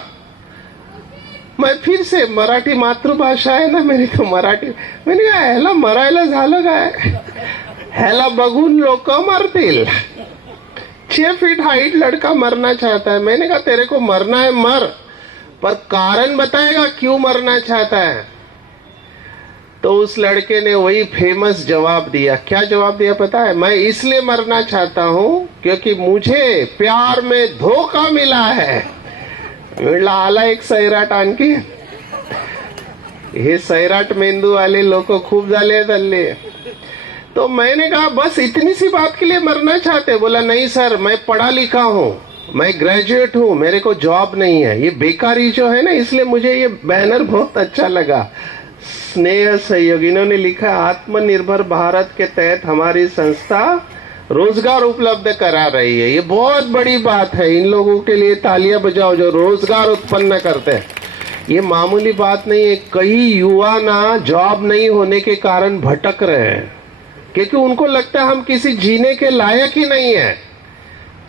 मैं फिर से, मराठी मातृभाषा है ना मेरी, तो मराठी मैंने कहा ह्याला मरायला झालं काय, ह्याला बघून लोक मरतील। 6 फीट हाइट लड़का मरना चाहता है। मैंने कहा तेरे को मरना है मर, पर कारण बताएगा क्यों मरना चाहता है। तो उस लड़के ने वही फेमस जवाब दिया। क्या जवाब दिया पता है? मैं इसलिए मरना चाहता हूं क्योंकि मुझे प्यार में धोखा मिला है। म्हणलं आला एक सैराट आणखी। हे सैराट मेंदू वाले लोग खूब झाले हल्ले। तो मैंने कहा बस इतनी सी बात के लिए मरना चाहते? बोला नहीं सर, मैं पढ़ा लिखा हूँ, मैं ग्रेजुएट हूँ, मेरे को जॉब नहीं है। ये बेकारी जो है ना, इसलिए मुझे ये बैनर बहुत अच्छा लगा। स्नेह सहयोग, इन्होंने लिखा आत्मनिर्भर भारत के तहत हमारी संस्था रोजगार उपलब्ध करा रही है। ये बहुत बड़ी बात है। इन लोगों के लिए तालियां बजाओ जो रोजगार उत्पन्न करते हैं। ये मामूली बात नहीं है। कई युवा ना जॉब नहीं होने के कारण भटक रहे हैं, क्योंकि उनको लगता है हम किसी जीने के लायक ही नहीं है।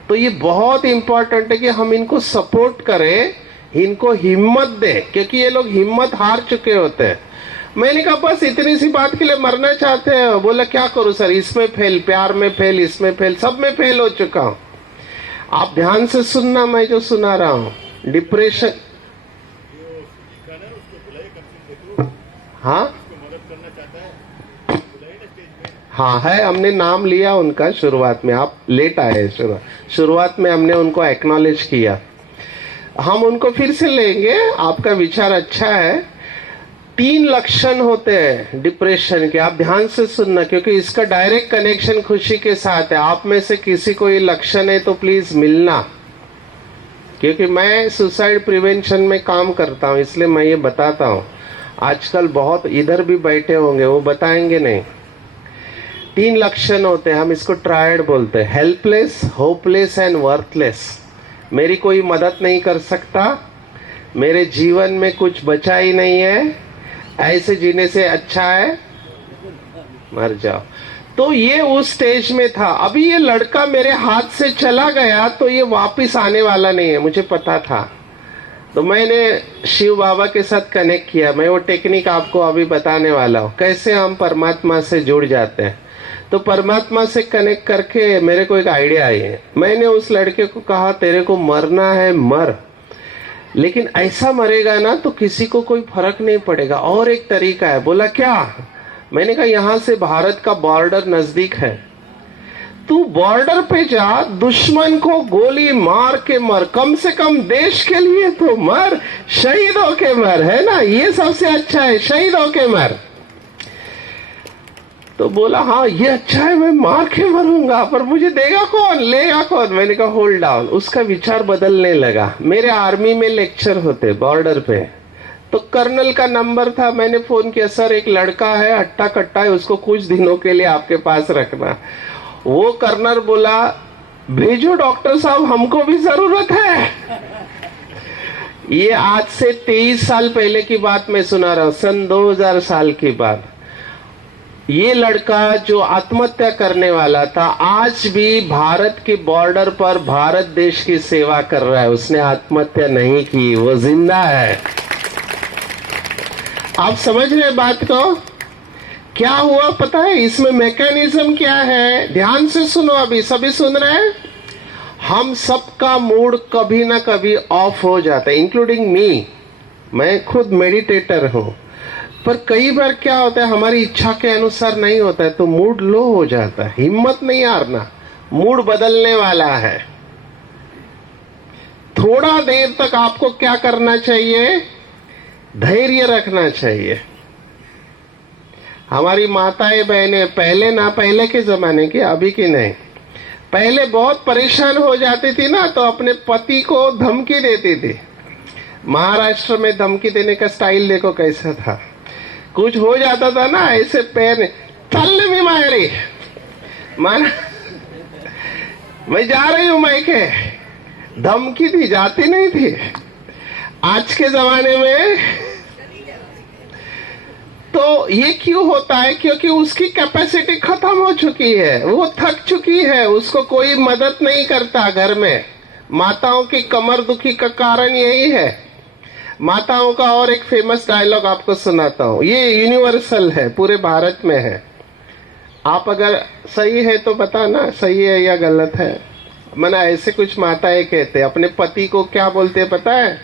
तो ये बहुत इंपॉर्टेंट है कि हम इनको सपोर्ट करें, इनको हिम्मत दें, क्योंकि ये लोग हिम्मत हार चुके होते हैं। मैंने कहा बस इतनी सी बात के लिए मरना चाहते हैं? बोला क्या करूं सर, इसमें फेल, प्यार में फेल, इसमें फेल, सब में फेल हो चुका हूं। आप ध्यान से सुनना मैं जो सुना रहा हूं। डिप्रेशन, हाँ हाँ है, हमने नाम लिया उनका शुरुआत में। आप लेट आए, शुरुआत में हमने उनको एक्नॉलेज किया। हम उनको फिर से लेंगे। आपका विचार अच्छा है। 3 लक्षण होते हैं डिप्रेशन के। आप ध्यान से सुनना, क्योंकि इसका डायरेक्ट कनेक्शन खुशी के साथ है। आप में से किसी को ये लक्षण है तो प्लीज मिलना, क्योंकि मैं सुसाइड प्रिवेंशन में काम करता हूं, इसलिए मैं ये बताता हूं। आजकल बहुत इधर भी बैठे होंगे, वो बताएंगे नहीं। 3 लक्षण होते हैं, हम इसको ट्रायड बोलते हैं। Helpless, hopeless and worthless. मेरी कोई मदद नहीं कर सकता, मेरे जीवन में कुछ बचा ही नहीं है, ऐसे जीने से अच्छा है मर जाओ। तो ये उस स्टेज में था। अभी ये लड़का मेरे हाथ से चला गया तो ये वापस आने वाला नहीं है, मुझे पता था। तो मैंने शिव बाबा के साथ कनेक्ट किया। मैं वो टेक्निक आपको अभी बताने वाला हूँ, कैसे हम परमात्मा से जुड़ जाते हैं। तो परमात्मा से कनेक्ट करके मेरे को एक आइडिया आई है। मैंने उस लड़के को कहा तेरे को मरना है मर, लेकिन ऐसा मरेगा ना तो किसी को कोई फर्क नहीं पड़ेगा। और एक तरीका है। बोला क्या? मैंने कहा यहाँ से भारत का बॉर्डर नजदीक है, तू बॉर्डर पे जा, दुश्मन को गोली मार के मर, कम से कम देश के लिए तो मर, शहीद होके मर, है ना, ये सबसे अच्छा है, शहीद होके मर। तो बोला हाँ ये अच्छा है, मैं मार के मरूंगा, पर मुझे देगा कौन, लेगा कौन? मैंने कहा होल्ड डाउन। उसका विचार बदलने लगा। मेरे आर्मी में लेक्चर होते बॉर्डर पे, तो कर्नल का नंबर था। मैंने फोन किया, सर एक लड़का है, हट्टा कट्टा है, उसको कुछ दिनों के लिए आपके पास रखना। वो कर्नल बोला भेजो डॉक्टर साहब, हमको भी जरूरत है। ये आज से 23 साल पहले की बात मैं सुना रहा हूं, सन 2000 साल की बात। ये लड़का जो आत्महत्या करने वाला था, आज भी भारत के बॉर्डर पर भारत देश की सेवा कर रहा है। उसने आत्महत्या नहीं की, वो जिंदा है। आप समझ रहे बात को? क्या हुआ पता है इसमें? मैकेनिज्म क्या है? ध्यान से सुनो, अभी सभी सुन रहे हैं। हम सबका मूड कभी ना कभी ऑफ हो जाता है, इंक्लूडिंग मी। मैं खुद मेडिटेटर हूं, पर कई बार क्या होता है हमारी इच्छा के अनुसार नहीं होता है, तो मूड लो हो जाता है। हिम्मत नहीं हारना, मूड बदलने वाला है। थोड़ा देर तक आपको क्या करना चाहिए? धैर्य रखना चाहिए। हमारी माताएं बहनें पहले ना, पहले के जमाने की, अभी की नहीं, पहले बहुत परेशान हो जाती थी ना, तो अपने पति को धमकी देती थी। महाराष्ट्र में धमकी देने का स्टाइल देखो कैसा था। कुछ हो जाता था ना, ऐसे पैर चलने में मायरी माना, मैं जा रही हूं मायके, धमकी दी, जाती नहीं थी। आज के जमाने में तो ये क्यों होता है? क्योंकि उसकी कैपेसिटी खत्म हो चुकी है, वो थक चुकी है, उसको कोई मदद नहीं करता घर में। माताओं की कमर दुखी का कारण यही है। माताओं का और एक फेमस डायलॉग आपको सुनाता हूं, ये यूनिवर्सल है, पूरे भारत में है। आप अगर सही है तो बताना सही है या गलत है। मना ऐसे कुछ माताएं कहते अपने पति को क्या बोलते हैं पता है?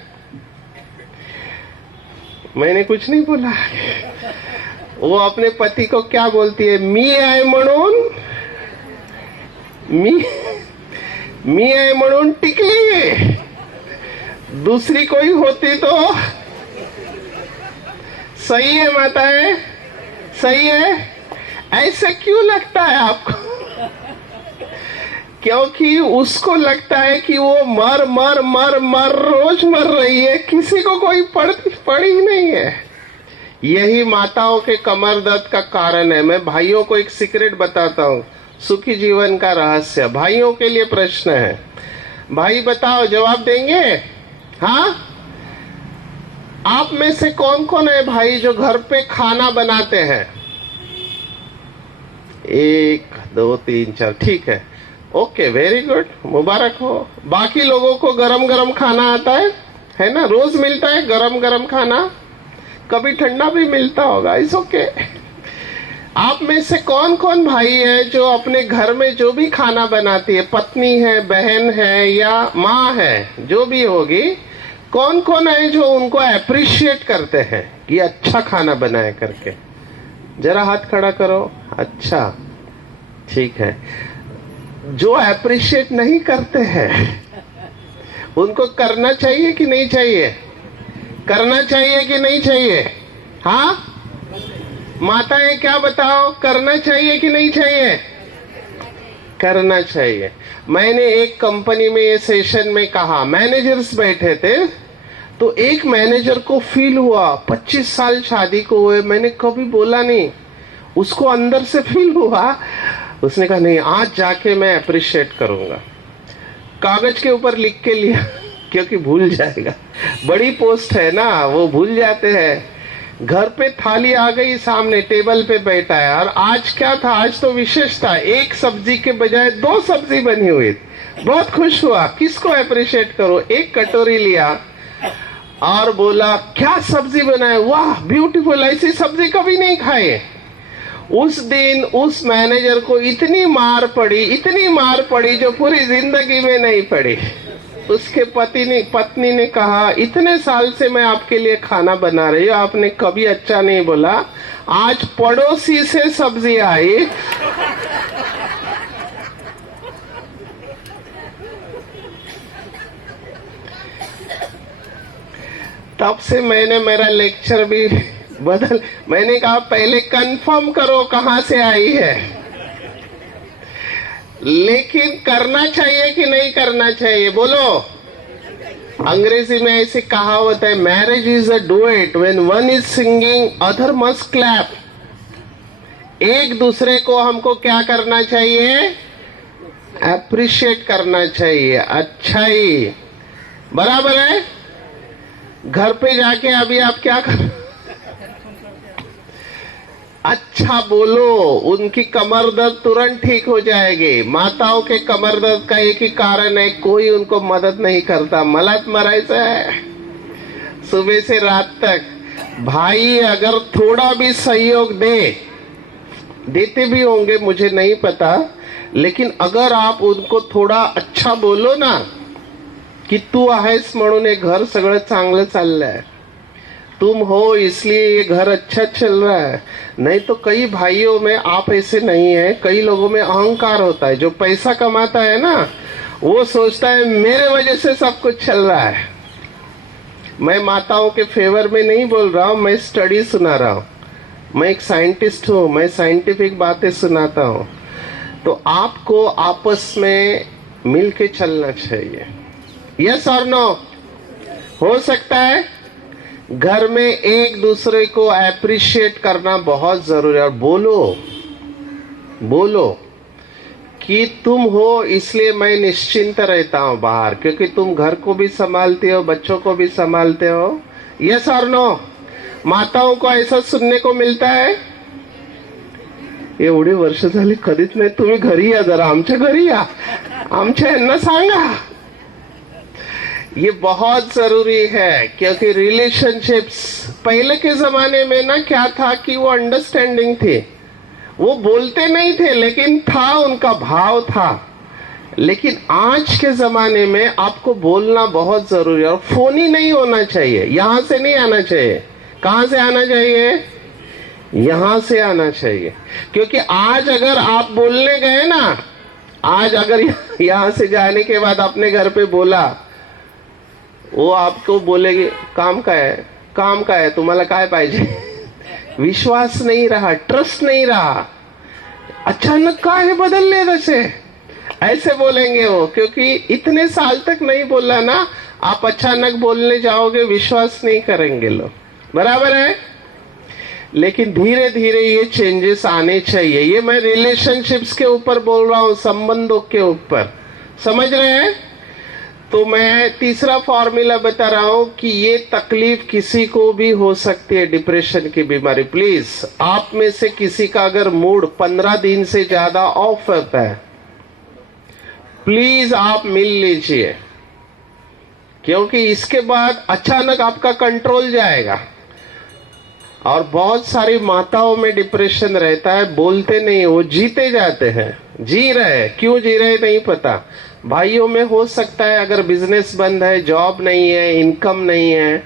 मैंने कुछ नहीं बोला। वो अपने पति को क्या बोलती है? मी आहे म्हणून मी आहे म्हणून टिकली, दूसरी कोई होती तो। सही है माताएं, सही है? ऐसा क्यों लगता है आपको? क्योंकि उसको लगता है कि वो मर मर मर मर रोज मर रही है, किसी को कोई पड़ी ही नहीं है। यही माताओं के कमर दर्द का कारण है। मैं भाइयों को एक सीक्रेट बताता हूँ, सुखी जीवन का रहस्य। भाइयों के लिए प्रश्न है, भाई बताओ, जवाब देंगे? हाँ, आप में से कौन कौन है भाई जो घर पे खाना बनाते हैं? 1 2 3 4, ठीक है, ओके, वेरी गुड, मुबारक हो। बाकी लोगों को गरम गरम खाना आता है ना? रोज मिलता है गरम गरम खाना, कभी ठंडा भी मिलता होगा, इट्स ओके। आप में से कौन कौन भाई है जो अपने घर में जो भी खाना बनाती है, पत्नी है, बहन है या माँ है, जो भी होगी, कौन कौन है जो उनको अप्रिशिएट करते हैं कि अच्छा खाना बनाए करके? जरा हाथ खड़ा करो। अच्छा, ठीक है। जो अप्रिशिएट नहीं करते हैं उनको करना चाहिए कि नहीं चाहिए? करना चाहिए कि नहीं चाहिए? हाँ माताएं, क्या बताओ, करना चाहिए कि नहीं चाहिए? करना चाहिए। मैंने एक कंपनी में ये सेशन में कहा, मैनेजर्स बैठे थे, तो एक मैनेजर को फील हुआ, 25 साल शादी को हुए, मैंने कभी बोला नहीं, उसको अंदर से फील हुआ। उसने कहा नहीं, आज जाके मैं अप्रिशिएट करूंगा। कागज के ऊपर लिख के लिया क्योंकि भूल जाएगा, बड़ी पोस्ट है ना, वो भूल जाते हैं। घर पे थाली आ गई सामने, टेबल पे बैठा है, और आज क्या था? आज तो विशेष था, 1 सब्जी के बजाय 2 सब्जी बनी हुई। बहुत खुश हुआ। किसको अप्रिशिएट करो? एक कटोरी लिया और बोला क्या सब्जी बनाए, वाह ब्यूटीफुल, ऐसी सब्जी कभी नहीं खाई। उस दिन उस मैनेजर को इतनी मार पड़ी जो पूरी जिंदगी में नहीं पड़ी। उसके पत्नी ने कहा, इतने साल से मैं आपके लिए खाना बना रही हूँ, आपने कभी अच्छा नहीं बोला, आज पड़ोसी से सब्जी आई। तब से मैंने मेरा लेक्चर भी बदल, मैंने कहा पहले कंफर्म करो कहां से आई है। लेकिन करना चाहिए कि नहीं करना चाहिए? बोलो। अंग्रेजी में ऐसी कहावत है, marriage is a duet, when one is singing other must clap. एक दूसरे को हमको क्या करना चाहिए? अप्रिशिएट करना चाहिए। अच्छाई बराबर है। घर पे जाके अभी आप क्या कर, अच्छा बोलो, उनकी कमर दर्द तुरंत ठीक हो जाएगी। माताओं के कमर दर्द का एक ही कारण है, कोई उनको मदद नहीं करता। मलत मरायचं है सुबह से रात तक। भाई अगर थोड़ा भी सहयोग देते भी होंगे, मुझे नहीं पता, लेकिन अगर आप उनको थोड़ा अच्छा बोलो ना कि तू आहेस म्हणून हे घर सगळं चांगलं चाललंय, तुम हो इसलिए ये घर अच्छा चल रहा है। नहीं तो कई भाइयों में आप ऐसे नहीं है, कई लोगों में अहंकार होता है। जो पैसा कमाता है ना, वो सोचता है मेरे वजह से सब कुछ चल रहा है। मैं माताओं के फेवर में नहीं बोल रहा हूं, मैं स्टडी सुना रहा हूं। मैं एक साइंटिस्ट हूं, मैं साइंटिफिक बातें सुनाता हूं। तो आपको आपस में मिलके चलना चाहिए। यस और नो? हो सकता है घर में एक दूसरे को अप्रिशिएट करना बहुत जरूरी है। और बोलो कि तुम हो इसलिए मैं निश्चिंत रहता हूं बाहर, क्योंकि तुम घर को भी संभालते हो, बच्चों को भी संभालते हो। यस और नो? माताओं को ऐसा सुनने को मिलता है? एवढे वर्ष झाली कधीच नाही. तुम्ही घरी या, जरा आमच्या घरी या, आमच्या यांना सांगा. ये बहुत जरूरी है, क्योंकि रिलेशनशिप्स पहले के जमाने में ना क्या था कि वो अंडरस्टैंडिंग थे, वो बोलते नहीं थे लेकिन था, उनका भाव था. लेकिन आज के जमाने में आपको बोलना बहुत जरूरी है, और फोन ही नहीं होना चाहिए. यहां से नहीं आना चाहिए. कहां से आना चाहिए? यहां से आना चाहिए. क्योंकि आज अगर आप बोलने गए ना, आज अगर यहां से जाने के बाद अपने घर पे बोला, वो आपको बोलेगी काम का है, काम का है, तुम्हाला काय पाहिजे. विश्वास नहीं रहा, ट्रस्ट नहीं रहा. अचानक काय बदलले तसे, ऐसे बोलेंगे वो. क्योंकि इतने साल तक नहीं बोला ना, आप अचानक बोलने जाओगे, विश्वास नहीं करेंगे लोग. बराबर है. लेकिन धीरे धीरे ये चेंजेस आने चाहिए. ये मैं रिलेशनशिप्स के ऊपर बोल रहा हूं, संबंधों के ऊपर. समझ रहे हैं? तो मैं तीसरा फॉर्मूला बता रहा हूं कि ये तकलीफ किसी को भी हो सकती है, डिप्रेशन की बीमारी. प्लीज, आप में से किसी का अगर मूड 15 दिन से ज्यादा ऑफ होता है, प्लीज आप मिल लीजिए. क्योंकि इसके बाद अचानक आपका कंट्रोल जाएगा. और बहुत सारी माताओं में डिप्रेशन रहता है, बोलते नहीं, वो जीते जाते हैं. जी रहे, क्यों जी रहे नहीं पता. भाइयों में हो सकता है अगर बिजनेस बंद है, जॉब नहीं है, इनकम नहीं है.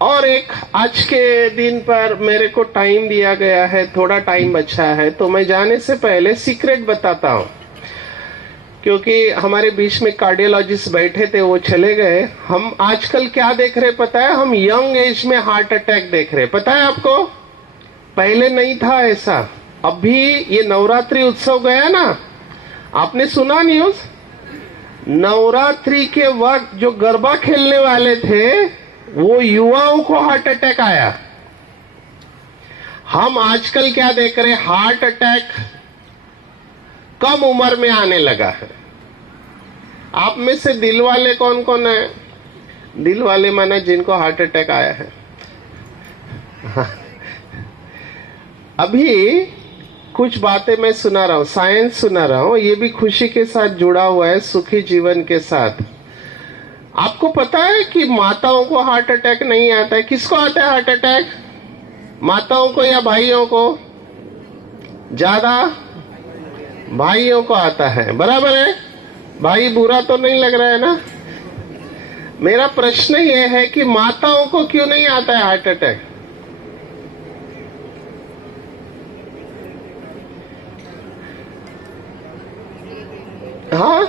और एक आज के दिन पर मेरे को टाइम दिया गया है, थोड़ा टाइम बचा है, तो मैं जाने से पहले सीक्रेट बताता हूं. क्योंकि हमारे बीच में कार्डियोलॉजिस्ट बैठे थे, वो चले गए. हम आजकल क्या देख रहे पता है? हम यंग एज में हार्ट अटैक देख रहे. पता है आपको? पहले नहीं था ऐसा. अभी ये नवरात्रि उत्सव गया ना, आपने सुना न्यूज? नवरात्रि के वक्त जो गरबा खेलने वाले थे, वो युवाओं को हार्ट अटैक आया. हम आजकल क्या देख रहे? हार्ट अटैक कम उम्र में आने लगा है. आप में से दिल वाले कौन कौन है? दिल वाले माना जिनको हार्ट अटैक आया है. अभी कुछ बातें मैं सुना रहा हूं, साइंस सुना रहा हूं, ये भी खुशी के साथ जुड़ा हुआ है, सुखी जीवन के साथ. आपको पता है कि माताओं को हार्ट अटैक नहीं आता है. किसको आता है हार्ट अटैक? माताओं को या भाइयों को? ज्यादा भाइयों को आता है. बराबर है. भाई बुरा तो नहीं लग रहा है ना? मेरा प्रश्न यह है कि माताओं को क्यों नहीं आता है हार्ट अटैक? हाँ,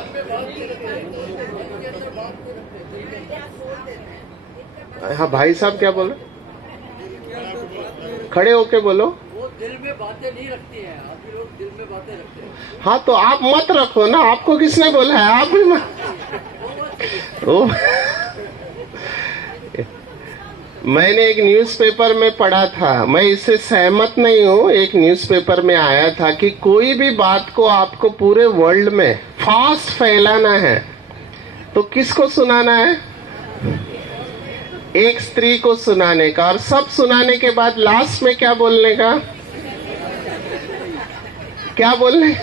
हाँ भाई साहब क्या बोल रहे? खड़े होके बोलो. वो दिल में बातें नहीं रखती हैं. अभी लोग दिल में बातें रखते हैं. हाँ, तो आप मत रखो ना. आपको किसने बोला है? आप भी मत. मैंने एक न्यूज़पेपर में पढ़ा था, मैं इससे सहमत नहीं हूं. एक न्यूज़पेपर में आया था कि कोई भी बात को आपको पूरे वर्ल्ड में फास्ट फैलाना है तो किसको सुनाना है? एक स्त्री को सुनाने का. और सब सुनाने के बाद लास्ट में क्या बोलने का? क्या बोलने?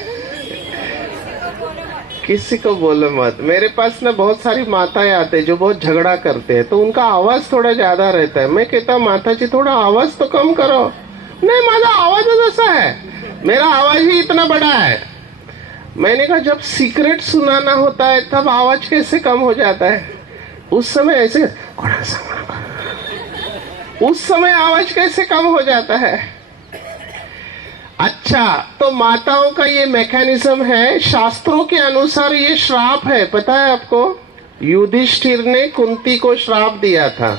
किसी को बोलो मत. मेरे पास ना बहुत सारी माताएं आते हैं जो बहुत झगड़ा करते हैं, तो उनका आवाज थोड़ा ज्यादा रहता है. मैं कहता हूं माता जी थोड़ा आवाज तो कम करो. नहीं, मेरा आवाज ऐसा है, मेरा आवाज ही इतना बड़ा है. मैंने कहा जब सीक्रेट सुनाना होता है तब आवाज कैसे कम हो जाता है? उस समय ऐसे, उस समय आवाज कैसे कम हो जाता है? अच्छा, तो माताओं का ये मैकेनिज्म है. शास्त्रों के अनुसार ये श्राप है. पता है आपको? युधिष्ठिर ने कुंती को श्राप दिया था,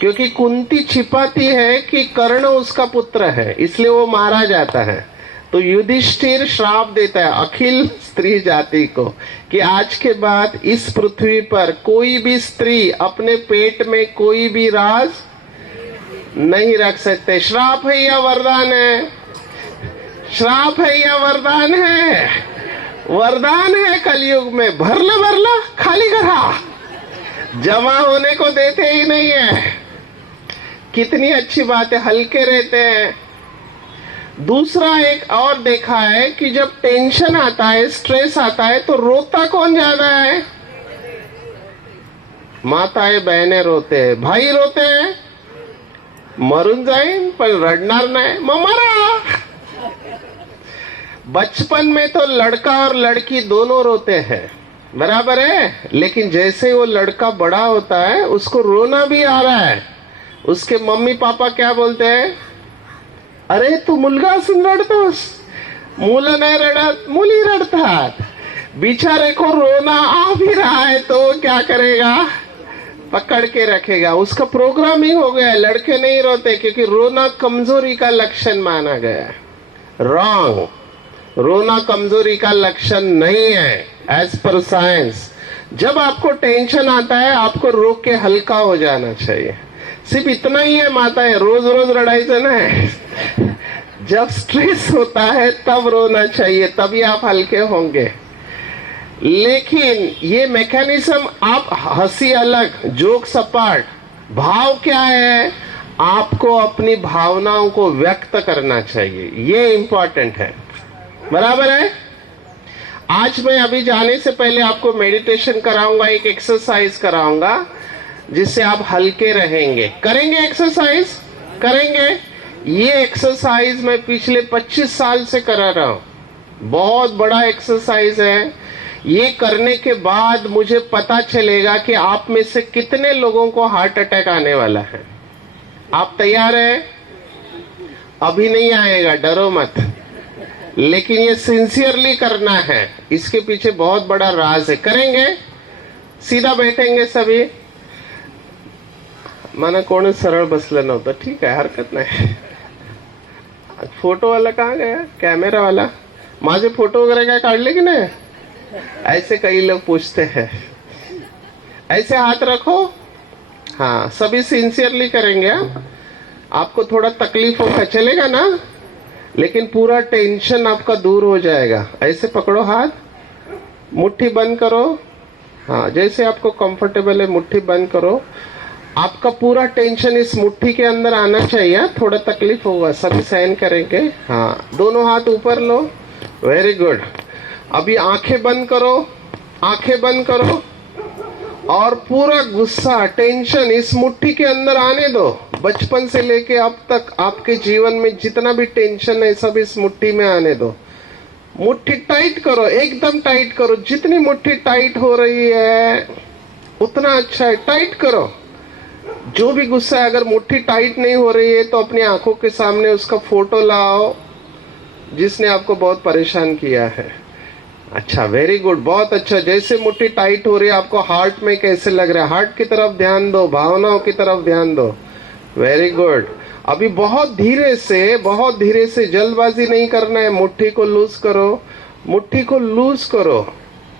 क्योंकि कुंती छिपाती है कि कर्ण उसका पुत्र है, इसलिए वो मारा जाता है. तो युधिष्ठिर श्राप देता है अखिल स्त्री जाति को कि आज के बाद इस पृथ्वी पर कोई भी स्त्री अपने पेट में कोई भी राज नहीं रख सकते. श्राप है या वरदान है? श्राप है या वरदान है? वरदान है. कलयुग में भरला भरला खाली करा, जमा होने को देते ही नहीं है. कितनी अच्छी बात है, हल्के रहते हैं। दूसरा एक और देखा है कि जब टेंशन आता है, स्ट्रेस आता है, तो रोता कौन ज्यादा है? माताएं बहनें रोते हैं, भाई रोते हैं, मरून जाईन पण रडणार नाही ममारा। बचपन में तो लड़का और लड़की दोनों रोते हैं, बराबर है, लेकिन जैसे वो लड़का बड़ा होता है उसको रोना भी आ रहा है, उसके मम्मी पापा क्या बोलते हैं? अरे तू मुलगा असून रडतोस, मुलं नाही रडत, मुली रडतात। बिचारे को रोना आ भी रहा है तो क्या करेगा? पकड़ के रखेगा। उसका प्रोग्रामिंग हो गया है, लड़के नहीं रोते क्योंकि रोना कमजोरी का लक्षण माना गया है। रॉन्ग, रोना कमजोरी का लक्षण नहीं है एज पर साइंस। जब आपको टेंशन आता है आपको रो के हल्का हो जाना चाहिए, सिर्फ इतना ही है। माताएं रोज रोज लड़ाई ना, जब स्ट्रेस होता है तब रोना चाहिए, तभी आप हल्के होंगे। लेकिन ये मैकेनिज्म, आप हंसी अलग, जोक सपाट, भाव क्या है? आपको अपनी भावनाओं को व्यक्त करना चाहिए, ये इंपॉर्टेंट है, बराबर है। आज मैं अभी जाने से पहले आपको मेडिटेशन कराऊंगा, एक एक्सरसाइज कराऊंगा जिससे आप हल्के रहेंगे। करेंगे एक्सरसाइज? करेंगे। ये एक्सरसाइज मैं पिछले 25 साल से करा रहा हूं, बहुत बड़ा एक्सरसाइज है। ये करने के बाद मुझे पता चलेगा कि आप में से कितने लोगों को हार्ट अटैक आने वाला है। आप तैयार हैं? अभी नहीं आएगा, डरो मत, लेकिन ये सिंसियरली करना है, इसके पीछे बहुत बड़ा राज है। करेंगे? सीधा बैठेंगे सभी। मला कोण सरळ बसलं नव्हतं, ठीक आहे, हरकत नाही। फोटो वाला कहाँ गया? कैमरा वाला? माझे फोटो वगैरह क्या काढले की नहीं? ऐसे कई लोग पूछते हैं। ऐसे हाथ रखो, हाँ, सभी सिंसियरली करेंगे। आपको थोड़ा तकलीफ होगा, चलेगा ना, लेकिन पूरा टेंशन आपका दूर हो जाएगा। ऐसे पकड़ो हाथ, मुट्ठी बंद करो, हाँ, जैसे आपको कंफर्टेबल है मुट्ठी बंद करो। आपका पूरा टेंशन इस मुट्ठी के अंदर आना चाहिए। थोड़ा तकलीफ होगा, सभी सहन करेंगे। हाँ, दोनों हाथ ऊपर लो, वेरी गुड। अभी आंखें बंद करो, आंखें बंद करो, और पूरा गुस्सा, टेंशन इस मुट्ठी के अंदर आने दो। बचपन से लेके अब तक आपके जीवन में जितना भी टेंशन है सब इस मुट्ठी में आने दो। मुट्ठी टाइट करो, एकदम टाइट करो। जितनी मुट्ठी टाइट हो रही है उतना अच्छा है, टाइट करो। जो भी गुस्सा है, अगर मुट्ठी टाइट नहीं हो रही है तो अपनी आंखों के सामने उसका फोटो लाओ जिसने आपको बहुत परेशान किया है। अच्छा, वेरी गुड, बहुत अच्छा। जैसे मुट्ठी टाइट हो रही है, आपको हार्ट में कैसे लग रहा है? हार्ट की तरफ ध्यान दो, भावनाओं की तरफ ध्यान दो, वेरी गुड। अभी बहुत धीरे से, जल्दबाजी नहीं करना है। मुट्ठी को लूज करो, मुट्ठी को लूज करो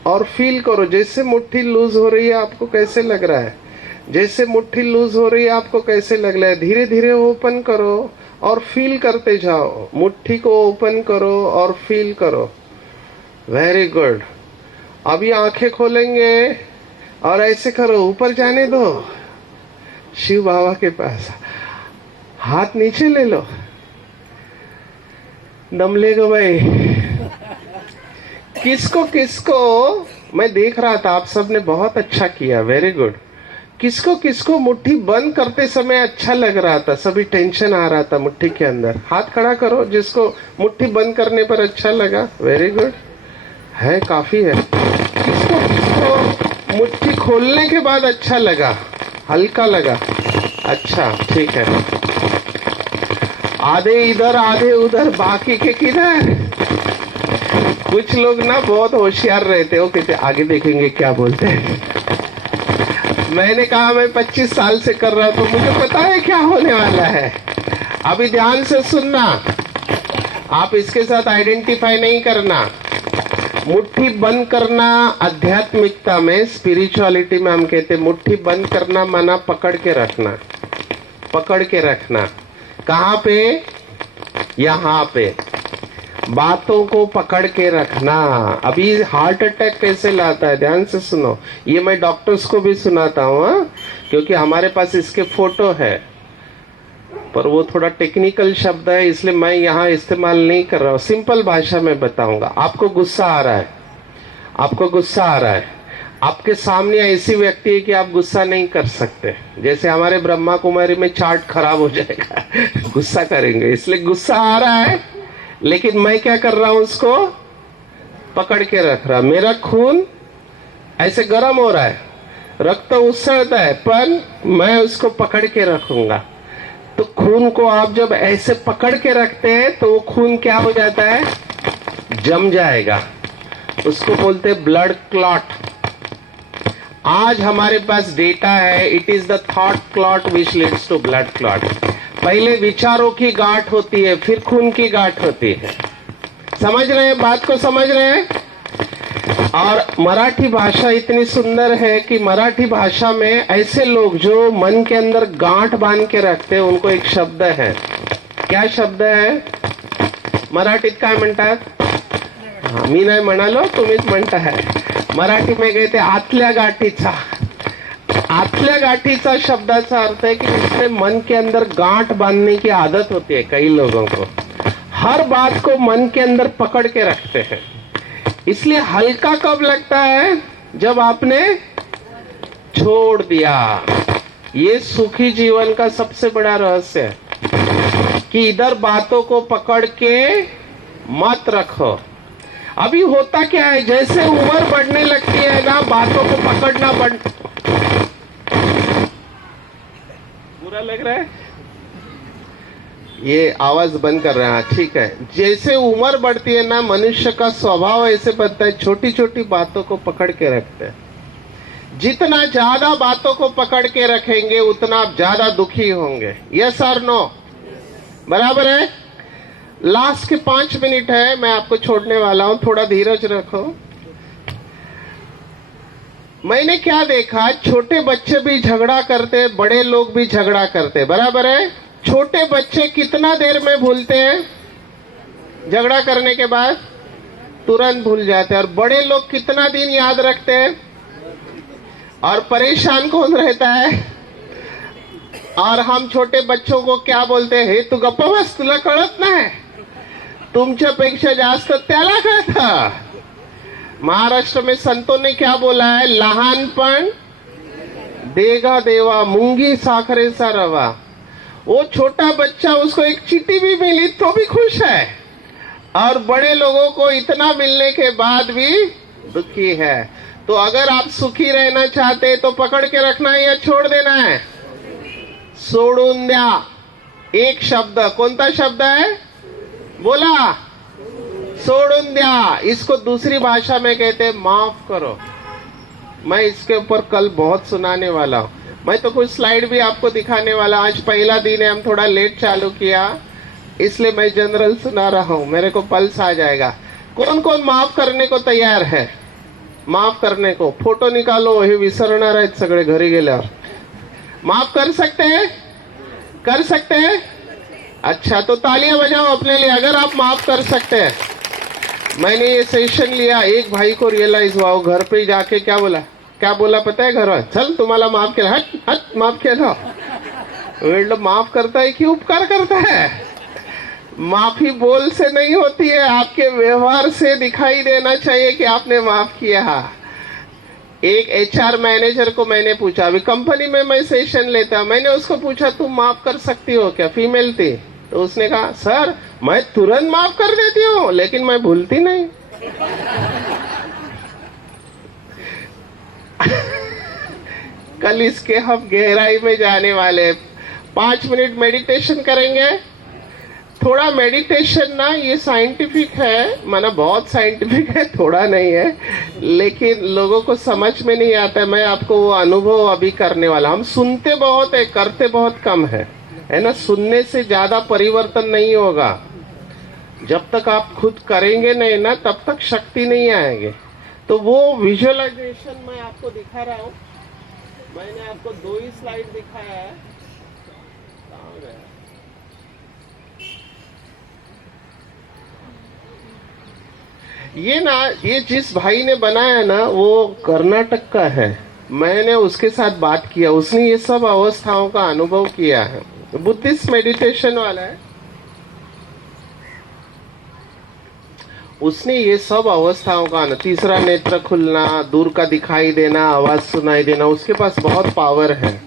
और फील करो। जैसे मुट्ठी लूज हो रही है आपको कैसे लग रहा है? जैसे मुट्ठी लूज हो रही है आपको कैसे लग रहा है? धीरे धीरे ओपन करो और फील करते जाओ। मुट्ठी को ओपन करो और फील करो, वेरी गुड। अभी आंखें खोलेंगे और ऐसे करो, ऊपर जाने दो, शिव बाबा के पास। हाथ नीचे ले लो, दम ले गो भाई। किसको किसको मैं देख रहा था, आप सबने बहुत अच्छा किया, वेरी गुड। किसको किसको मुट्ठी बंद करते समय अच्छा लग रहा था, सभी टेंशन आ रहा था मुट्ठी के अंदर, हाथ खड़ा करो जिसको मुट्ठी बंद करने पर अच्छा लगा, वेरी गुड है, काफी है। किसको किसको मुट्ठी खोलने के बाद अच्छा लगा, हल्का लगा, अच्छा ठीक है। आधे इधर आधे उधर, बाकी के किधर? कुछ लोग ना बहुत होशियार रहते हो, कहते आगे देखेंगे क्या बोलते हैं। मैंने कहा मैं 25 साल से कर रहा हूं तो मुझे पता है क्या होने वाला है। अभी ध्यान से सुनना, आप इसके साथ आइडेंटिफाई नहीं करना। मुट्ठी बंद करना आध्यात्मिकता में, स्पिरिचुअलिटी में हम कहते हैं मुट्ठी बंद करना माना पकड़ के रखना, पकड़ के रखना। कहाँ पे? यहाँ पे, बातों को पकड़ के रखना। अभी हार्ट अटैक कैसे लाता है, ध्यान से सुनो, ये मैं डॉक्टर्स को भी सुनाता हूँ, क्योंकि हमारे पास इसके फोटो है। पर वो थोड़ा टेक्निकल शब्द है, इसलिए मैं यहाँ इस्तेमाल नहीं कर रहा हूँ। सिंपल भाषा में बताऊंगा। आपको गुस्सा आ रहा है, आपको गुस्सा आ रहा है, आपके सामने ऐसी व्यक्ति है कि आप गुस्सा नहीं कर सकते। जैसे हमारे ब्रह्मा कुमारी में चार्ट खराब हो जाएगा गुस्सा करेंगे, इसलिए गुस्सा आ रहा है, लेकिन मैं क्या कर रहा हूं, उसको पकड़ के रख रहा। मेरा खून ऐसे गर्म हो रहा है, रक्त उछलता है, पर मैं उसको पकड़ के रखूंगा। तो खून को आप जब ऐसे पकड़ के रखते हैं तो वो खून क्या हो जाता है, जम जाएगा। उसको बोलते हैं ब्लड क्लॉट। आज हमारे पास डेटा है, it is the thought clot which leads to blood clot. पहले विचारों की गांठ होती है, फिर खून की गांठ होती है। समझ रहे हैं बात को, समझ रहे हैं? और मराठी भाषा इतनी सुंदर है कि मराठी भाषा में ऐसे लोग जो मन के अंदर गांठ बांध के रखते हैं, उनको एक शब्द है। क्या शब्द है मराठीत? काय म्हणतात? मी नाही म्हणालो, तुम्हीच म्हणता है। मराठी में कहते आतल्या गाठीचा। आतल्या गाठीचा शब्दाचा अर्थ है कि जिसमें मन के अंदर गांठ बांधने की आदत होती है। कई लोगों को हर बात को मन के अंदर पकड़ के रखते हैं। इसलिए हल्का कब लगता है, जब आपने छोड़ दिया। ये सुखी जीवन का सबसे बड़ा रहस्य है कि इधर बातों को पकड़ के मत रखो। अभी होता क्या है, जैसे उम्र बढ़ने लगती है ना, बातों को पकड़ना बुरा लग रहा है, ये आवाज बंद कर रहे हैं, ठीक है। जैसे उम्र बढ़ती है ना, मनुष्य का स्वभाव ऐसे बनता है, छोटी छोटी बातों को पकड़ के रखते हैं। जितना ज्यादा बातों को पकड़ के रखेंगे उतना आप ज्यादा दुखी होंगे। यस और नो? बराबर है। लास्ट के 5 मिनट है, मैं आपको छोड़ने वाला हूं, थोड़ा धीरज रखो। मैंने क्या देखा, छोटे बच्चे भी झगड़ा करते, बड़े लोग भी झगड़ा करते, बराबर है। छोटे बच्चे कितना देर में भूलते हैं, झगड़ा करने के बाद तुरंत भूल जाते हैं। और बड़े लोग कितना दिन याद रखते हैं। और परेशान कौन रहता है? और हम छोटे बच्चों को क्या बोलते हैं, हे तू गप्प बस, तुला कळत नाही, तुमच्यापेक्षा जास्त त्याला कळतं। महाराष्ट्र में संतों ने क्या बोला है, लहानपण देगा देवा, मुंगी साखरेचा रवा। वो छोटा बच्चा, उसको एक चीटी भी मिली तो भी खुश है, और बड़े लोगों को इतना मिलने के बाद भी दुखी है। तो अगर आप सुखी रहना चाहते तो पकड़ के रखना है या छोड़ देना है? सोडून द्या। एक शब्द, कोणता शब्द है, बोला, सोडून द्या। इसको दूसरी भाषा में कहते हैं माफ करो। मैं इसके ऊपर कल बहुत सुनाने वाला हूं। मैं तो कुछ स्लाइड भी आपको दिखाने वाला। आज पहला दिन है, हम थोड़ा लेट चालू किया, इसलिए मैं जनरल सुना रहा हूं, मेरे को पल्स आ जाएगा। कौन कौन माफ करने को तैयार है? माफ करने को फोटो निकालो, हे विसरणार आहेत सगळे घरी गेल्यावर। माफ कर सकते हैं? कर सकते हैं? अच्छा, तो तालियां बजाओ अपने लिए अगर आप माफ कर सकते हैं। मैंने ये सेशन लिया, एक भाई को रियलाइज हुआ, वो घर पे जाके क्या बोला पता है? घर चल तुम्हाला माफ केलं, हट हट माफ केलं। मतलब माफ करता है कि उपकार करता है? माफी बोल से नहीं होती है, आपके व्यवहार से दिखाई देना चाहिए कि आपने माफ किया। एक HR मैनेजर को मैंने पूछा, अभी कंपनी में मैं सेशन लेता, मैंने उसको पूछा तुम माफ कर सकती हो क्या? फीमेल थी। तो उसने कहा सर मैं तुरंत माफ कर देती हूँ, लेकिन मैं भूलती नहीं। कल इसके हम गहराई में जाने वाले। 5 मिनट मेडिटेशन करेंगे। थोड़ा मेडिटेशन ना, ये साइंटिफिक है, माना बहुत साइंटिफिक है, थोड़ा नहीं है, लेकिन लोगों को समझ में नहीं आता है। मैं आपको वो अनुभव अभी करने वाला। हम सुनते बहुत है, करते बहुत कम है ना। सुनने से ज्यादा परिवर्तन नहीं होगा। जब तक आप खुद करेंगे नहीं ना, तब तक शक्ति नहीं आएगी। तो वो विजुअलाइजेशन मैं आपको दिखा रहा हूँ। मैंने आपको 2 ही स्लाइड दिखाया है। कहाँ गया? ये ना, ये जिस भाई ने बनाया ना, वो कर्नाटक का है। मैंने उसके साथ बात किया, उसने ये सब अवस्थाओं का अनुभव किया है। बुद्धिस्ट मेडिटेशन वाला है, उसने ये सब अवस्थाओं का तीसरा नेत्र खुलना, दूर का दिखाई देना, आवाज सुनाई देना, उसके पास बहुत पावर है।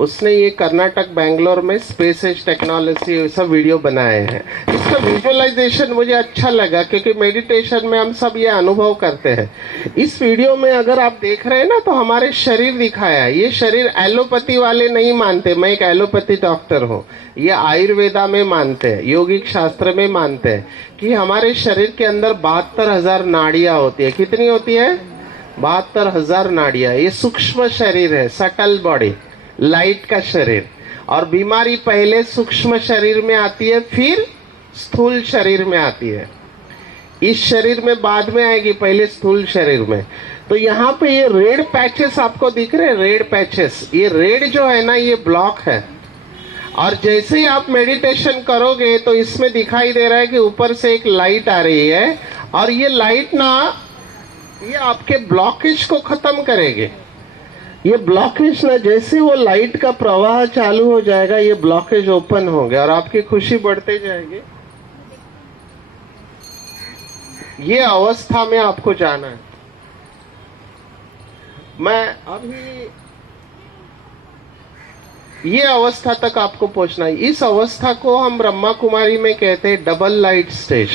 उसने ये कर्नाटक बेंगलोर में स्पेस एज टेक्नोलॉजी ये सब वीडियो बनाए हैं। इसका विजुअलाइजेशन मुझे अच्छा लगा क्योंकि मेडिटेशन में हम सब ये अनुभव करते हैं। इस वीडियो में अगर आप देख रहे हैं ना तो हमारे शरीर दिखाया है। ये शरीर एलोपैथी वाले नहीं मानते, मैं एक एलोपैथी डॉक्टर हूँ, ये आयुर्वेदा में मानते हैं, योगिक शास्त्र में मानते हैं कि हमारे शरीर के अंदर 72,000 नाड़ियां होती है। कितनी होती है? 72,000 नाड़ियां। ये सूक्ष्म शरीर है, सटल बॉडी, लाइट का शरीर। और बीमारी पहले सूक्ष्म शरीर में आती है, फिर स्थूल शरीर में आती है। इस शरीर में बाद में आएगी, पहले स्थूल शरीर में। तो यहाँ पे ये रेड पैचेस आपको दिख रहे हैं, रेड पैचेस। ये रेड जो है ना, ये ब्लॉक है। और जैसे ही आप मेडिटेशन करोगे तो इसमें दिखाई दे रहा है कि ऊपर से एक लाइट आ रही है, और ये लाइट ना, ये आपके ब्लॉकेज को खत्म करेगी। ये ब्लॉकेज ना, जैसे वो लाइट का प्रवाह चालू हो जाएगा, ये ब्लॉकेज ओपन हो गया और आपकी खुशी बढ़ते जाएगी। ये अवस्था में आपको जाना है। मैं अभी ये अवस्था तक आपको पहुंचना है। इस अवस्था को हम ब्रह्मा कुमारी में कहते हैं double light stage.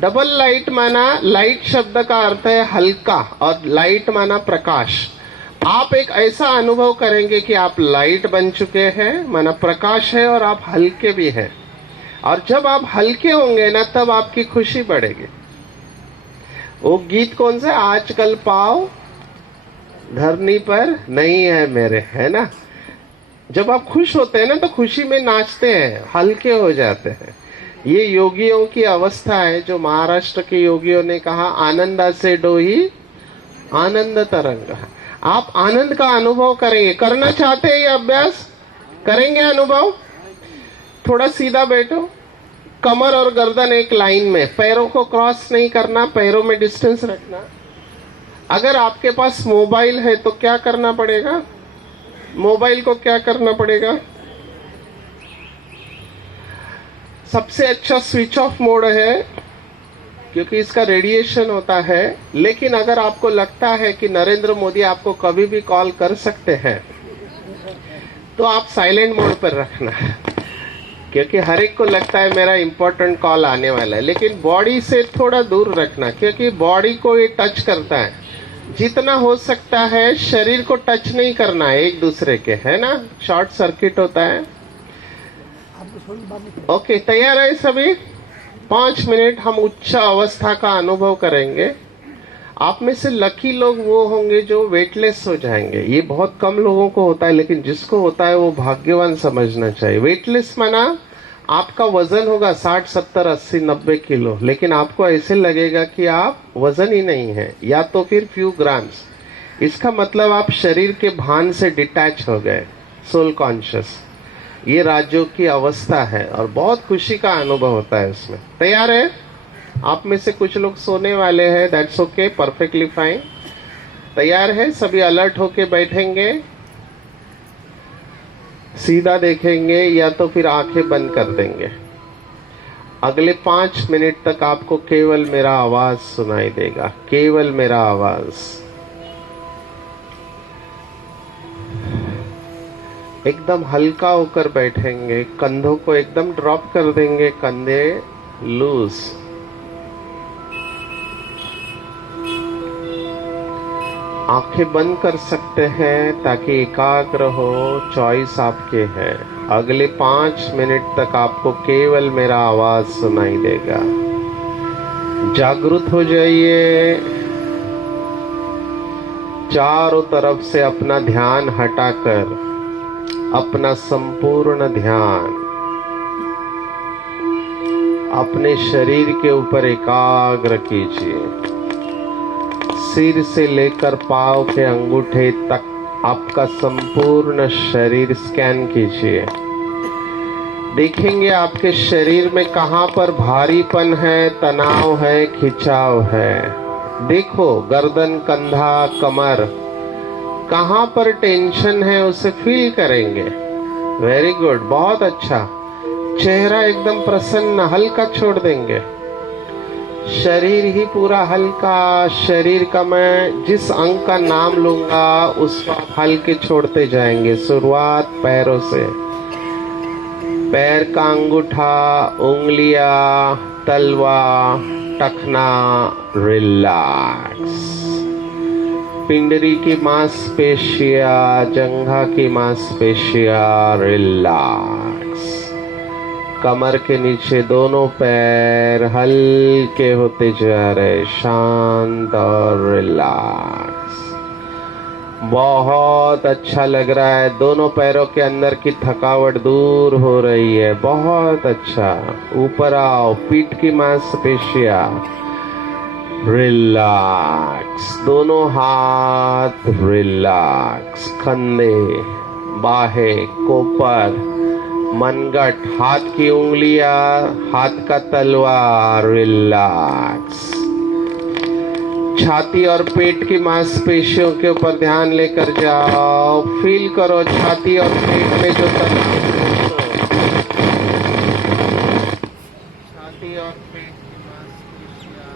Double light माना, लाइट शब्द का अर्थ है हल्का, और लाइट माना प्रकाश। आप एक ऐसा अनुभव करेंगे कि आप लाइट बन चुके हैं, माना प्रकाश है, और आप हल्के भी हैं। और जब आप हल्के होंगे ना, तब आपकी खुशी बढ़ेगी। वो गीत कौन सा? आजकल पाँव धरनी पर नहीं है मेरे, है ना। जब आप खुश होते हैं ना तो खुशी में नाचते हैं, हल्के हो जाते हैं। ये योगियों की अवस्था है, जो महाराष्ट्र के योगियों ने कहा आनंदा से डोही आनंद तरंग। आप आनंद का अनुभव करेंगे। करना चाहते हैं ये अभ्यास? करेंगे अनुभव? थोड़ा सीधा बैठो, कमर और गर्दन एक लाइन में, पैरों को क्रॉस नहीं करना, पैरों में डिस्टेंस रखना। अगर आपके पास मोबाइल है तो क्या करना पड़ेगा? मोबाइल को क्या करना पड़ेगा? सबसे अच्छा स्विच ऑफ मोड है, क्योंकि इसका रेडिएशन होता है। लेकिन अगर आपको लगता है कि नरेंद्र मोदी आपको कभी भी कॉल कर सकते हैं, तो आप साइलेंट मोड पर रखना, क्योंकि हर एक को लगता है मेरा इंपॉर्टेंट कॉल आने वाला है। लेकिन बॉडी से थोड़ा दूर रखना, क्योंकि बॉडी को ये टच करता है। जितना हो सकता है शरीर को टच नहीं करना है एक दूसरे के, है ना, शॉर्ट सर्किट होता है। ओके, तैयार है सभी? 5 मिनट हम उच्च अवस्था का अनुभव करेंगे। आप में से लकी लोग वो होंगे जो वेटलेस हो जाएंगे। ये बहुत कम लोगों को होता है, लेकिन जिसको होता है वो भाग्यवान समझना चाहिए। वेटलेस माना आपका वजन होगा 60, 70, 80, 90 किलो, लेकिन आपको ऐसे लगेगा कि आप वजन ही नहीं है, या तो फिर फ्यू ग्राम्स। इसका मतलब आप शरीर के भान से डिटैच हो गए, सोल कॉन्शियस। ये राजयोग की अवस्था है और बहुत खुशी का अनुभव होता है उसमें। तैयार है? आप में से कुछ लोग सोने वाले हैं, दैट्स ओके, परफेक्टली फाइन। तैयार है? सभी अलर्ट होके बैठेंगे, सीधा देखेंगे, या तो फिर आंखें बंद कर देंगे। अगले 5 मिनट तक आपको केवल मेरा आवाज सुनाई देगा, केवल मेरा आवाज। एकदम हल्का होकर बैठेंगे, कंधों को एकदम ड्रॉप कर देंगे, कंधे लूज। आंखें बंद कर सकते हैं ताकि एकाग्र हो, चॉइस आपके है। अगले 5 मिनट तक आपको केवल मेरा आवाज सुनाई देगा। जागृत हो जाइए। चारों तरफ से अपना ध्यान हटाकर अपना संपूर्ण ध्यान अपने शरीर के ऊपर एकाग्र कीजिए। सिर से लेकर पांव के अंगूठे तक आपका संपूर्ण शरीर स्कैन कीजिए। देखेंगे आपके शरीर में कहां पर भारीपन है, तनाव है, खिंचाव है। देखो गर्दन, कंधा, कमर, कहां पर टेंशन है उसे फील करेंगे। वेरी गुड, बहुत अच्छा। चेहरा एकदम प्रसन्न, हल्का छोड़ देंगे। शरीर ही पूरा हल्का। शरीर का मैं जिस अंग का नाम लूंगा उसको आप हल्के छोड़ते जाएंगे। शुरुआत पैरों से। पैर का अंगूठा, उंगलियां, तलवा, टखना, रिलैक्स। पिंडरी की मांसपेशियां, जंघा की मांसपेशियां, रिलैक्स। कमर के नीचे दोनों पैर हल्के होते जा रहे, शांत और रिलैक्स। बहुत अच्छा लग रहा है। दोनों पैरों के अंदर की थकावट दूर हो रही है। बहुत अच्छा। ऊपर आओ, पीठ की मांसपेशियां, रिलैक्स। दोनों हाथ रिलैक्स। कंधे, बाहें, कोपर, मनगट, हाथ की उंगलियां, हाथ का तलवा, रिलैक्स। छाती और पेट की मांसपेशियों के ऊपर ध्यान लेकर जाओ। फील करो छाती और पेट में जो तनाव हो। छाती और पेट की मांसपेशियां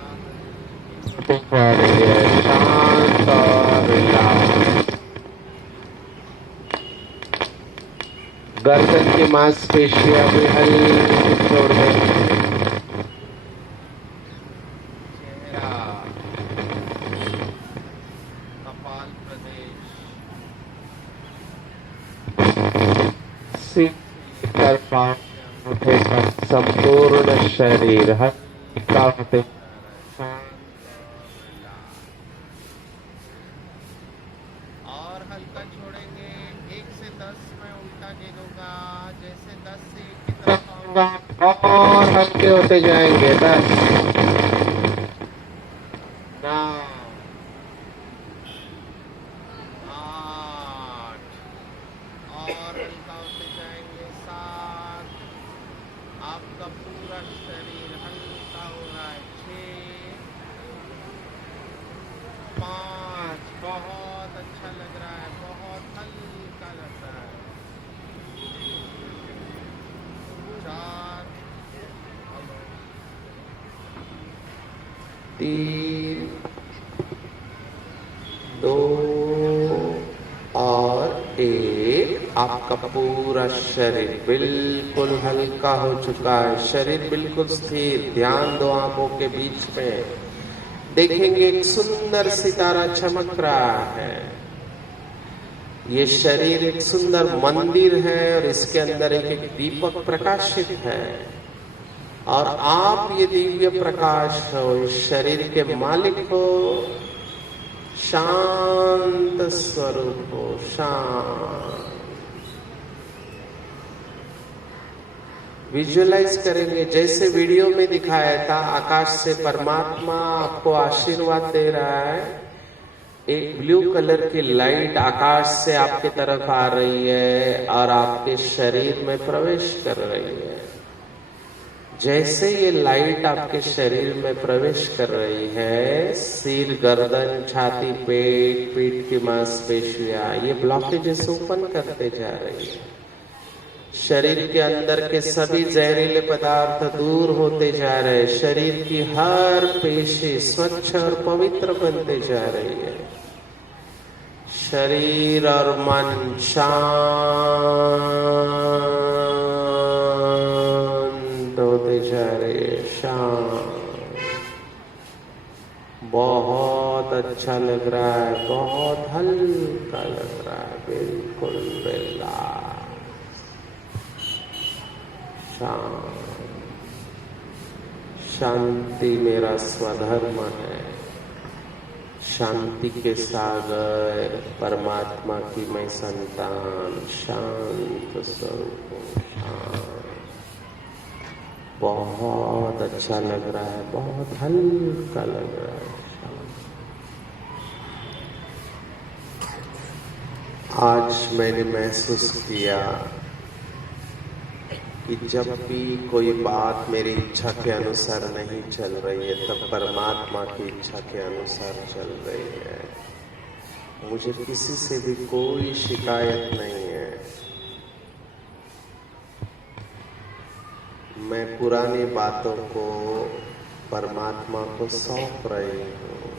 शांत और रिलैक्स। गर्दन की मांसपेशियां भी हल्की छोड़ देंगे। कपाल प्रदेश, सिर कर संपूर्ण शरीर हल्का होते और हल्का छोड़ेंगे। 1 से 10 में उल्टा गिनूंगा। जैसे 10 से 1 की तरफ आऊंगा और हल्के होते जाएंगे। 10, 9, 8 और हल्का होते जाएंगे। 7, आपका पूरा शरीर हल्का हो रहा है। 6, 5, बहुत अच्छा लग रहा है, बहुत हल्का लग रहा है। 4, 3, 2 और 1। आपका पूरा शरीर बिल्कुल हल्का हो चुका है। शरीर बिल्कुल स्थिर। ध्यान दो आंखों के बीच में। देखेंगे एक सुंदर सितारा चमक रहा है। ये शरीर एक सुंदर मंदिर है और इसके अंदर एक दीपक प्रकाशित है और आप ये दिव्य प्रकाश हो, इस शरीर के मालिक हो, शांत स्वरूप हो, शांत। विजुअलाइज करेंगे जैसे वीडियो में दिखाया था। आकाश से परमात्मा आपको आशीर्वाद दे रहा है। एक ब्लू कलर की लाइट आकाश से आपके तरफ आ रही है और आपके शरीर में प्रवेश कर रही है। जैसे ये लाइट आपके शरीर में प्रवेश कर रही है, सिर, गर्दन, छाती, पेट, पीठ की मांसपेशियां ये ब्लॉकेजेस ओपन करते जा रही है। शरीर के अंदर के सभी जहरीले पदार्थ दूर होते जा रहे हैं। शरीर की हर पेशी स्वच्छ और पवित्र बनते जा रही है। शरीर और मन शांत होते जा रहे हैं। शांत। बहुत अच्छा लग रहा है, बहुत हल्का लग रहा है, बिल्कुल रिलैक्स। शांति मेरा स्वधर्म है। शांति के सागर परमात्मा की मैं संतान, शांत स्वरूप हूँ। बहुत अच्छा लग रहा है, बहुत हल्का लग रहा है। आज मैंने महसूस किया कि जब भी कोई बात मेरी इच्छा के अनुसार नहीं चल रही है, तब परमात्मा की इच्छा के अनुसार चल रही है। मुझे किसी से भी कोई शिकायत नहीं है। मैं पुरानी बातों को परमात्मा को सौंप रही हूँ।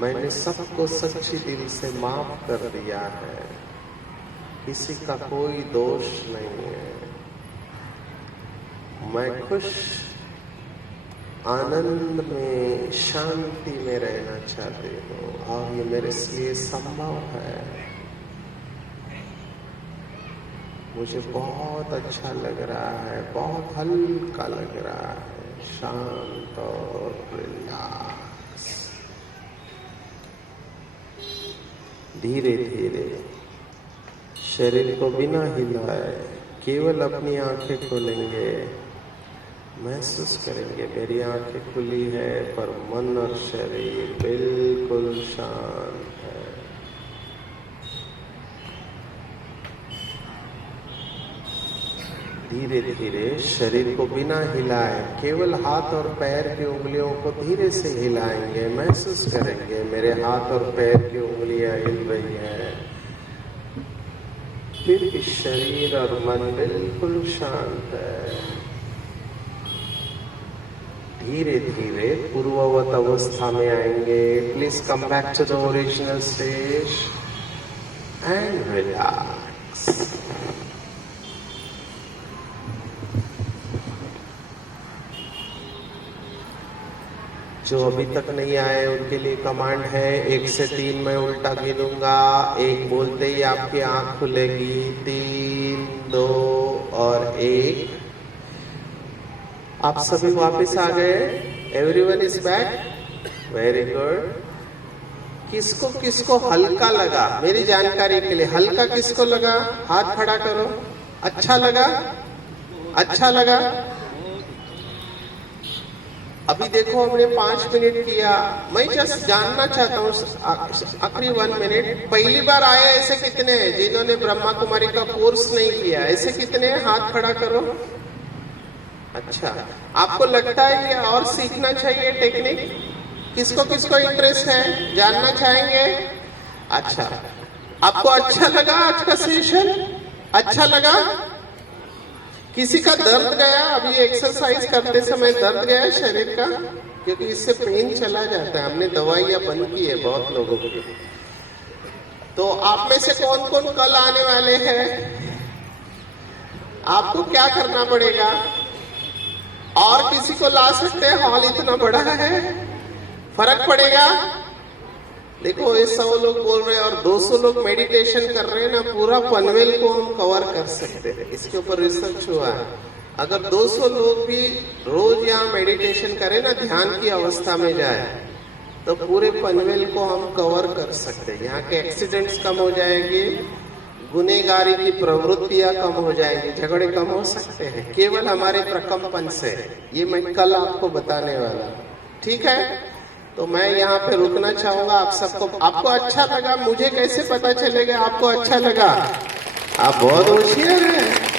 मैंने सबको सच्ची दिल से माफ कर दिया है, किसी का कोई दोष नहीं है। मैं खुश, आनंद में, शांति में रहना चाहती हूँ और ये मेरे लिए संभव है। मुझे बहुत अच्छा लग रहा है, बहुत हल्का लग रहा है, शांत और रिलैक्स। धीरे धीरे शरीर को बिना हिलाए केवल अपनी आंखें खोलेंगे। महसूस करेंगे मेरी आंखें खुली है पर मन और शरीर बिल्कुल शांत है। धीरे धीरे शरीर को बिना हिलाए केवल हाथ और पैर की उंगलियों को धीरे से हिलाएंगे। महसूस करेंगे मेरे हाथ और पैर की उंगलियां हिल रही हैं। फिर शरीर और मन बिल्कुल शांत है। धीरे धीरे पूर्ववत अवस्था में आएंगे। Please come back to the original stage and relax. जो अभी तक नहीं आए उनके लिए कमांड है, 1 से 3 मैं उल्टा गिनूंगा। 1 बोलते ही आपकी आंख खुलेगी। 3, 2 और 1। आप सभी वापस आ गए। Everyone is back. Very good. किसको किसको हल्का लगा, मेरी जानकारी के लिए हल्का किसको लगा? हाथ खड़ा करो। अच्छा लगा? अच्छा लगा? अभी देखो हमने 5 मिनट किया। मैं जस्ट जानना चाहता हूँ आखिरी 1 मिनट, पहली बार आए ऐसे कितने हैं जिन्होंने ब्रह्मा कुमारी का कोर्स नहीं किया? ऐसे कितने हैं? हाथ खड़ा करो। अच्छा, आपको लगता है कि और सीखना चाहिए टेक्निक? किसको किसको इंटरेस्ट है, जानना चाहेंगे? अच्छा, आपको अच्छा लगा आज का सेशन? अच्छा लगा? किसी का दर्द गया? अभी एक्सरसाइज करते समय दर्द गया शरीर का? क्योंकि इससे पेन चला जाता है। हमने दवाइयां बंद की है बहुत लोगों की। तो आप में से कौन कौन कल आने वाले हैं? आपको क्या करना पड़ेगा? और किसी को ला सकते हैं? हॉल इतना बड़ा है, फर्क पड़ेगा? देखो ये 100 लोग बोल रहे हैं और 200 लोग मेडिटेशन कर रहे हैं ना, पूरा पनवेल को हम कवर कर सकते हैं। इसके ऊपर रिसर्च हुआ है। अगर 200 लोग भी रोज यहाँ मेडिटेशन करें ना, ध्यान की अवस्था में जाए, तो पूरे पनवेल को हम कवर कर सकते हैं। यहाँ के एक्सीडेंट्स कम हो जाएंगे, गुनेगारी की प्रवृत्तियां कम हो जाएंगी, झगड़े कम हो सकते हैं केवल हमारे प्रकंपन से। ये मैं कल आपको बताने वाला। ठीक है, तो मैं यहाँ पे रुकना चाहूंगा। आप सबको, आपको अच्छा लगा? मुझे कैसे पता चलेगा आपको अच्छा लगा? आप बहुत होशियार हैं।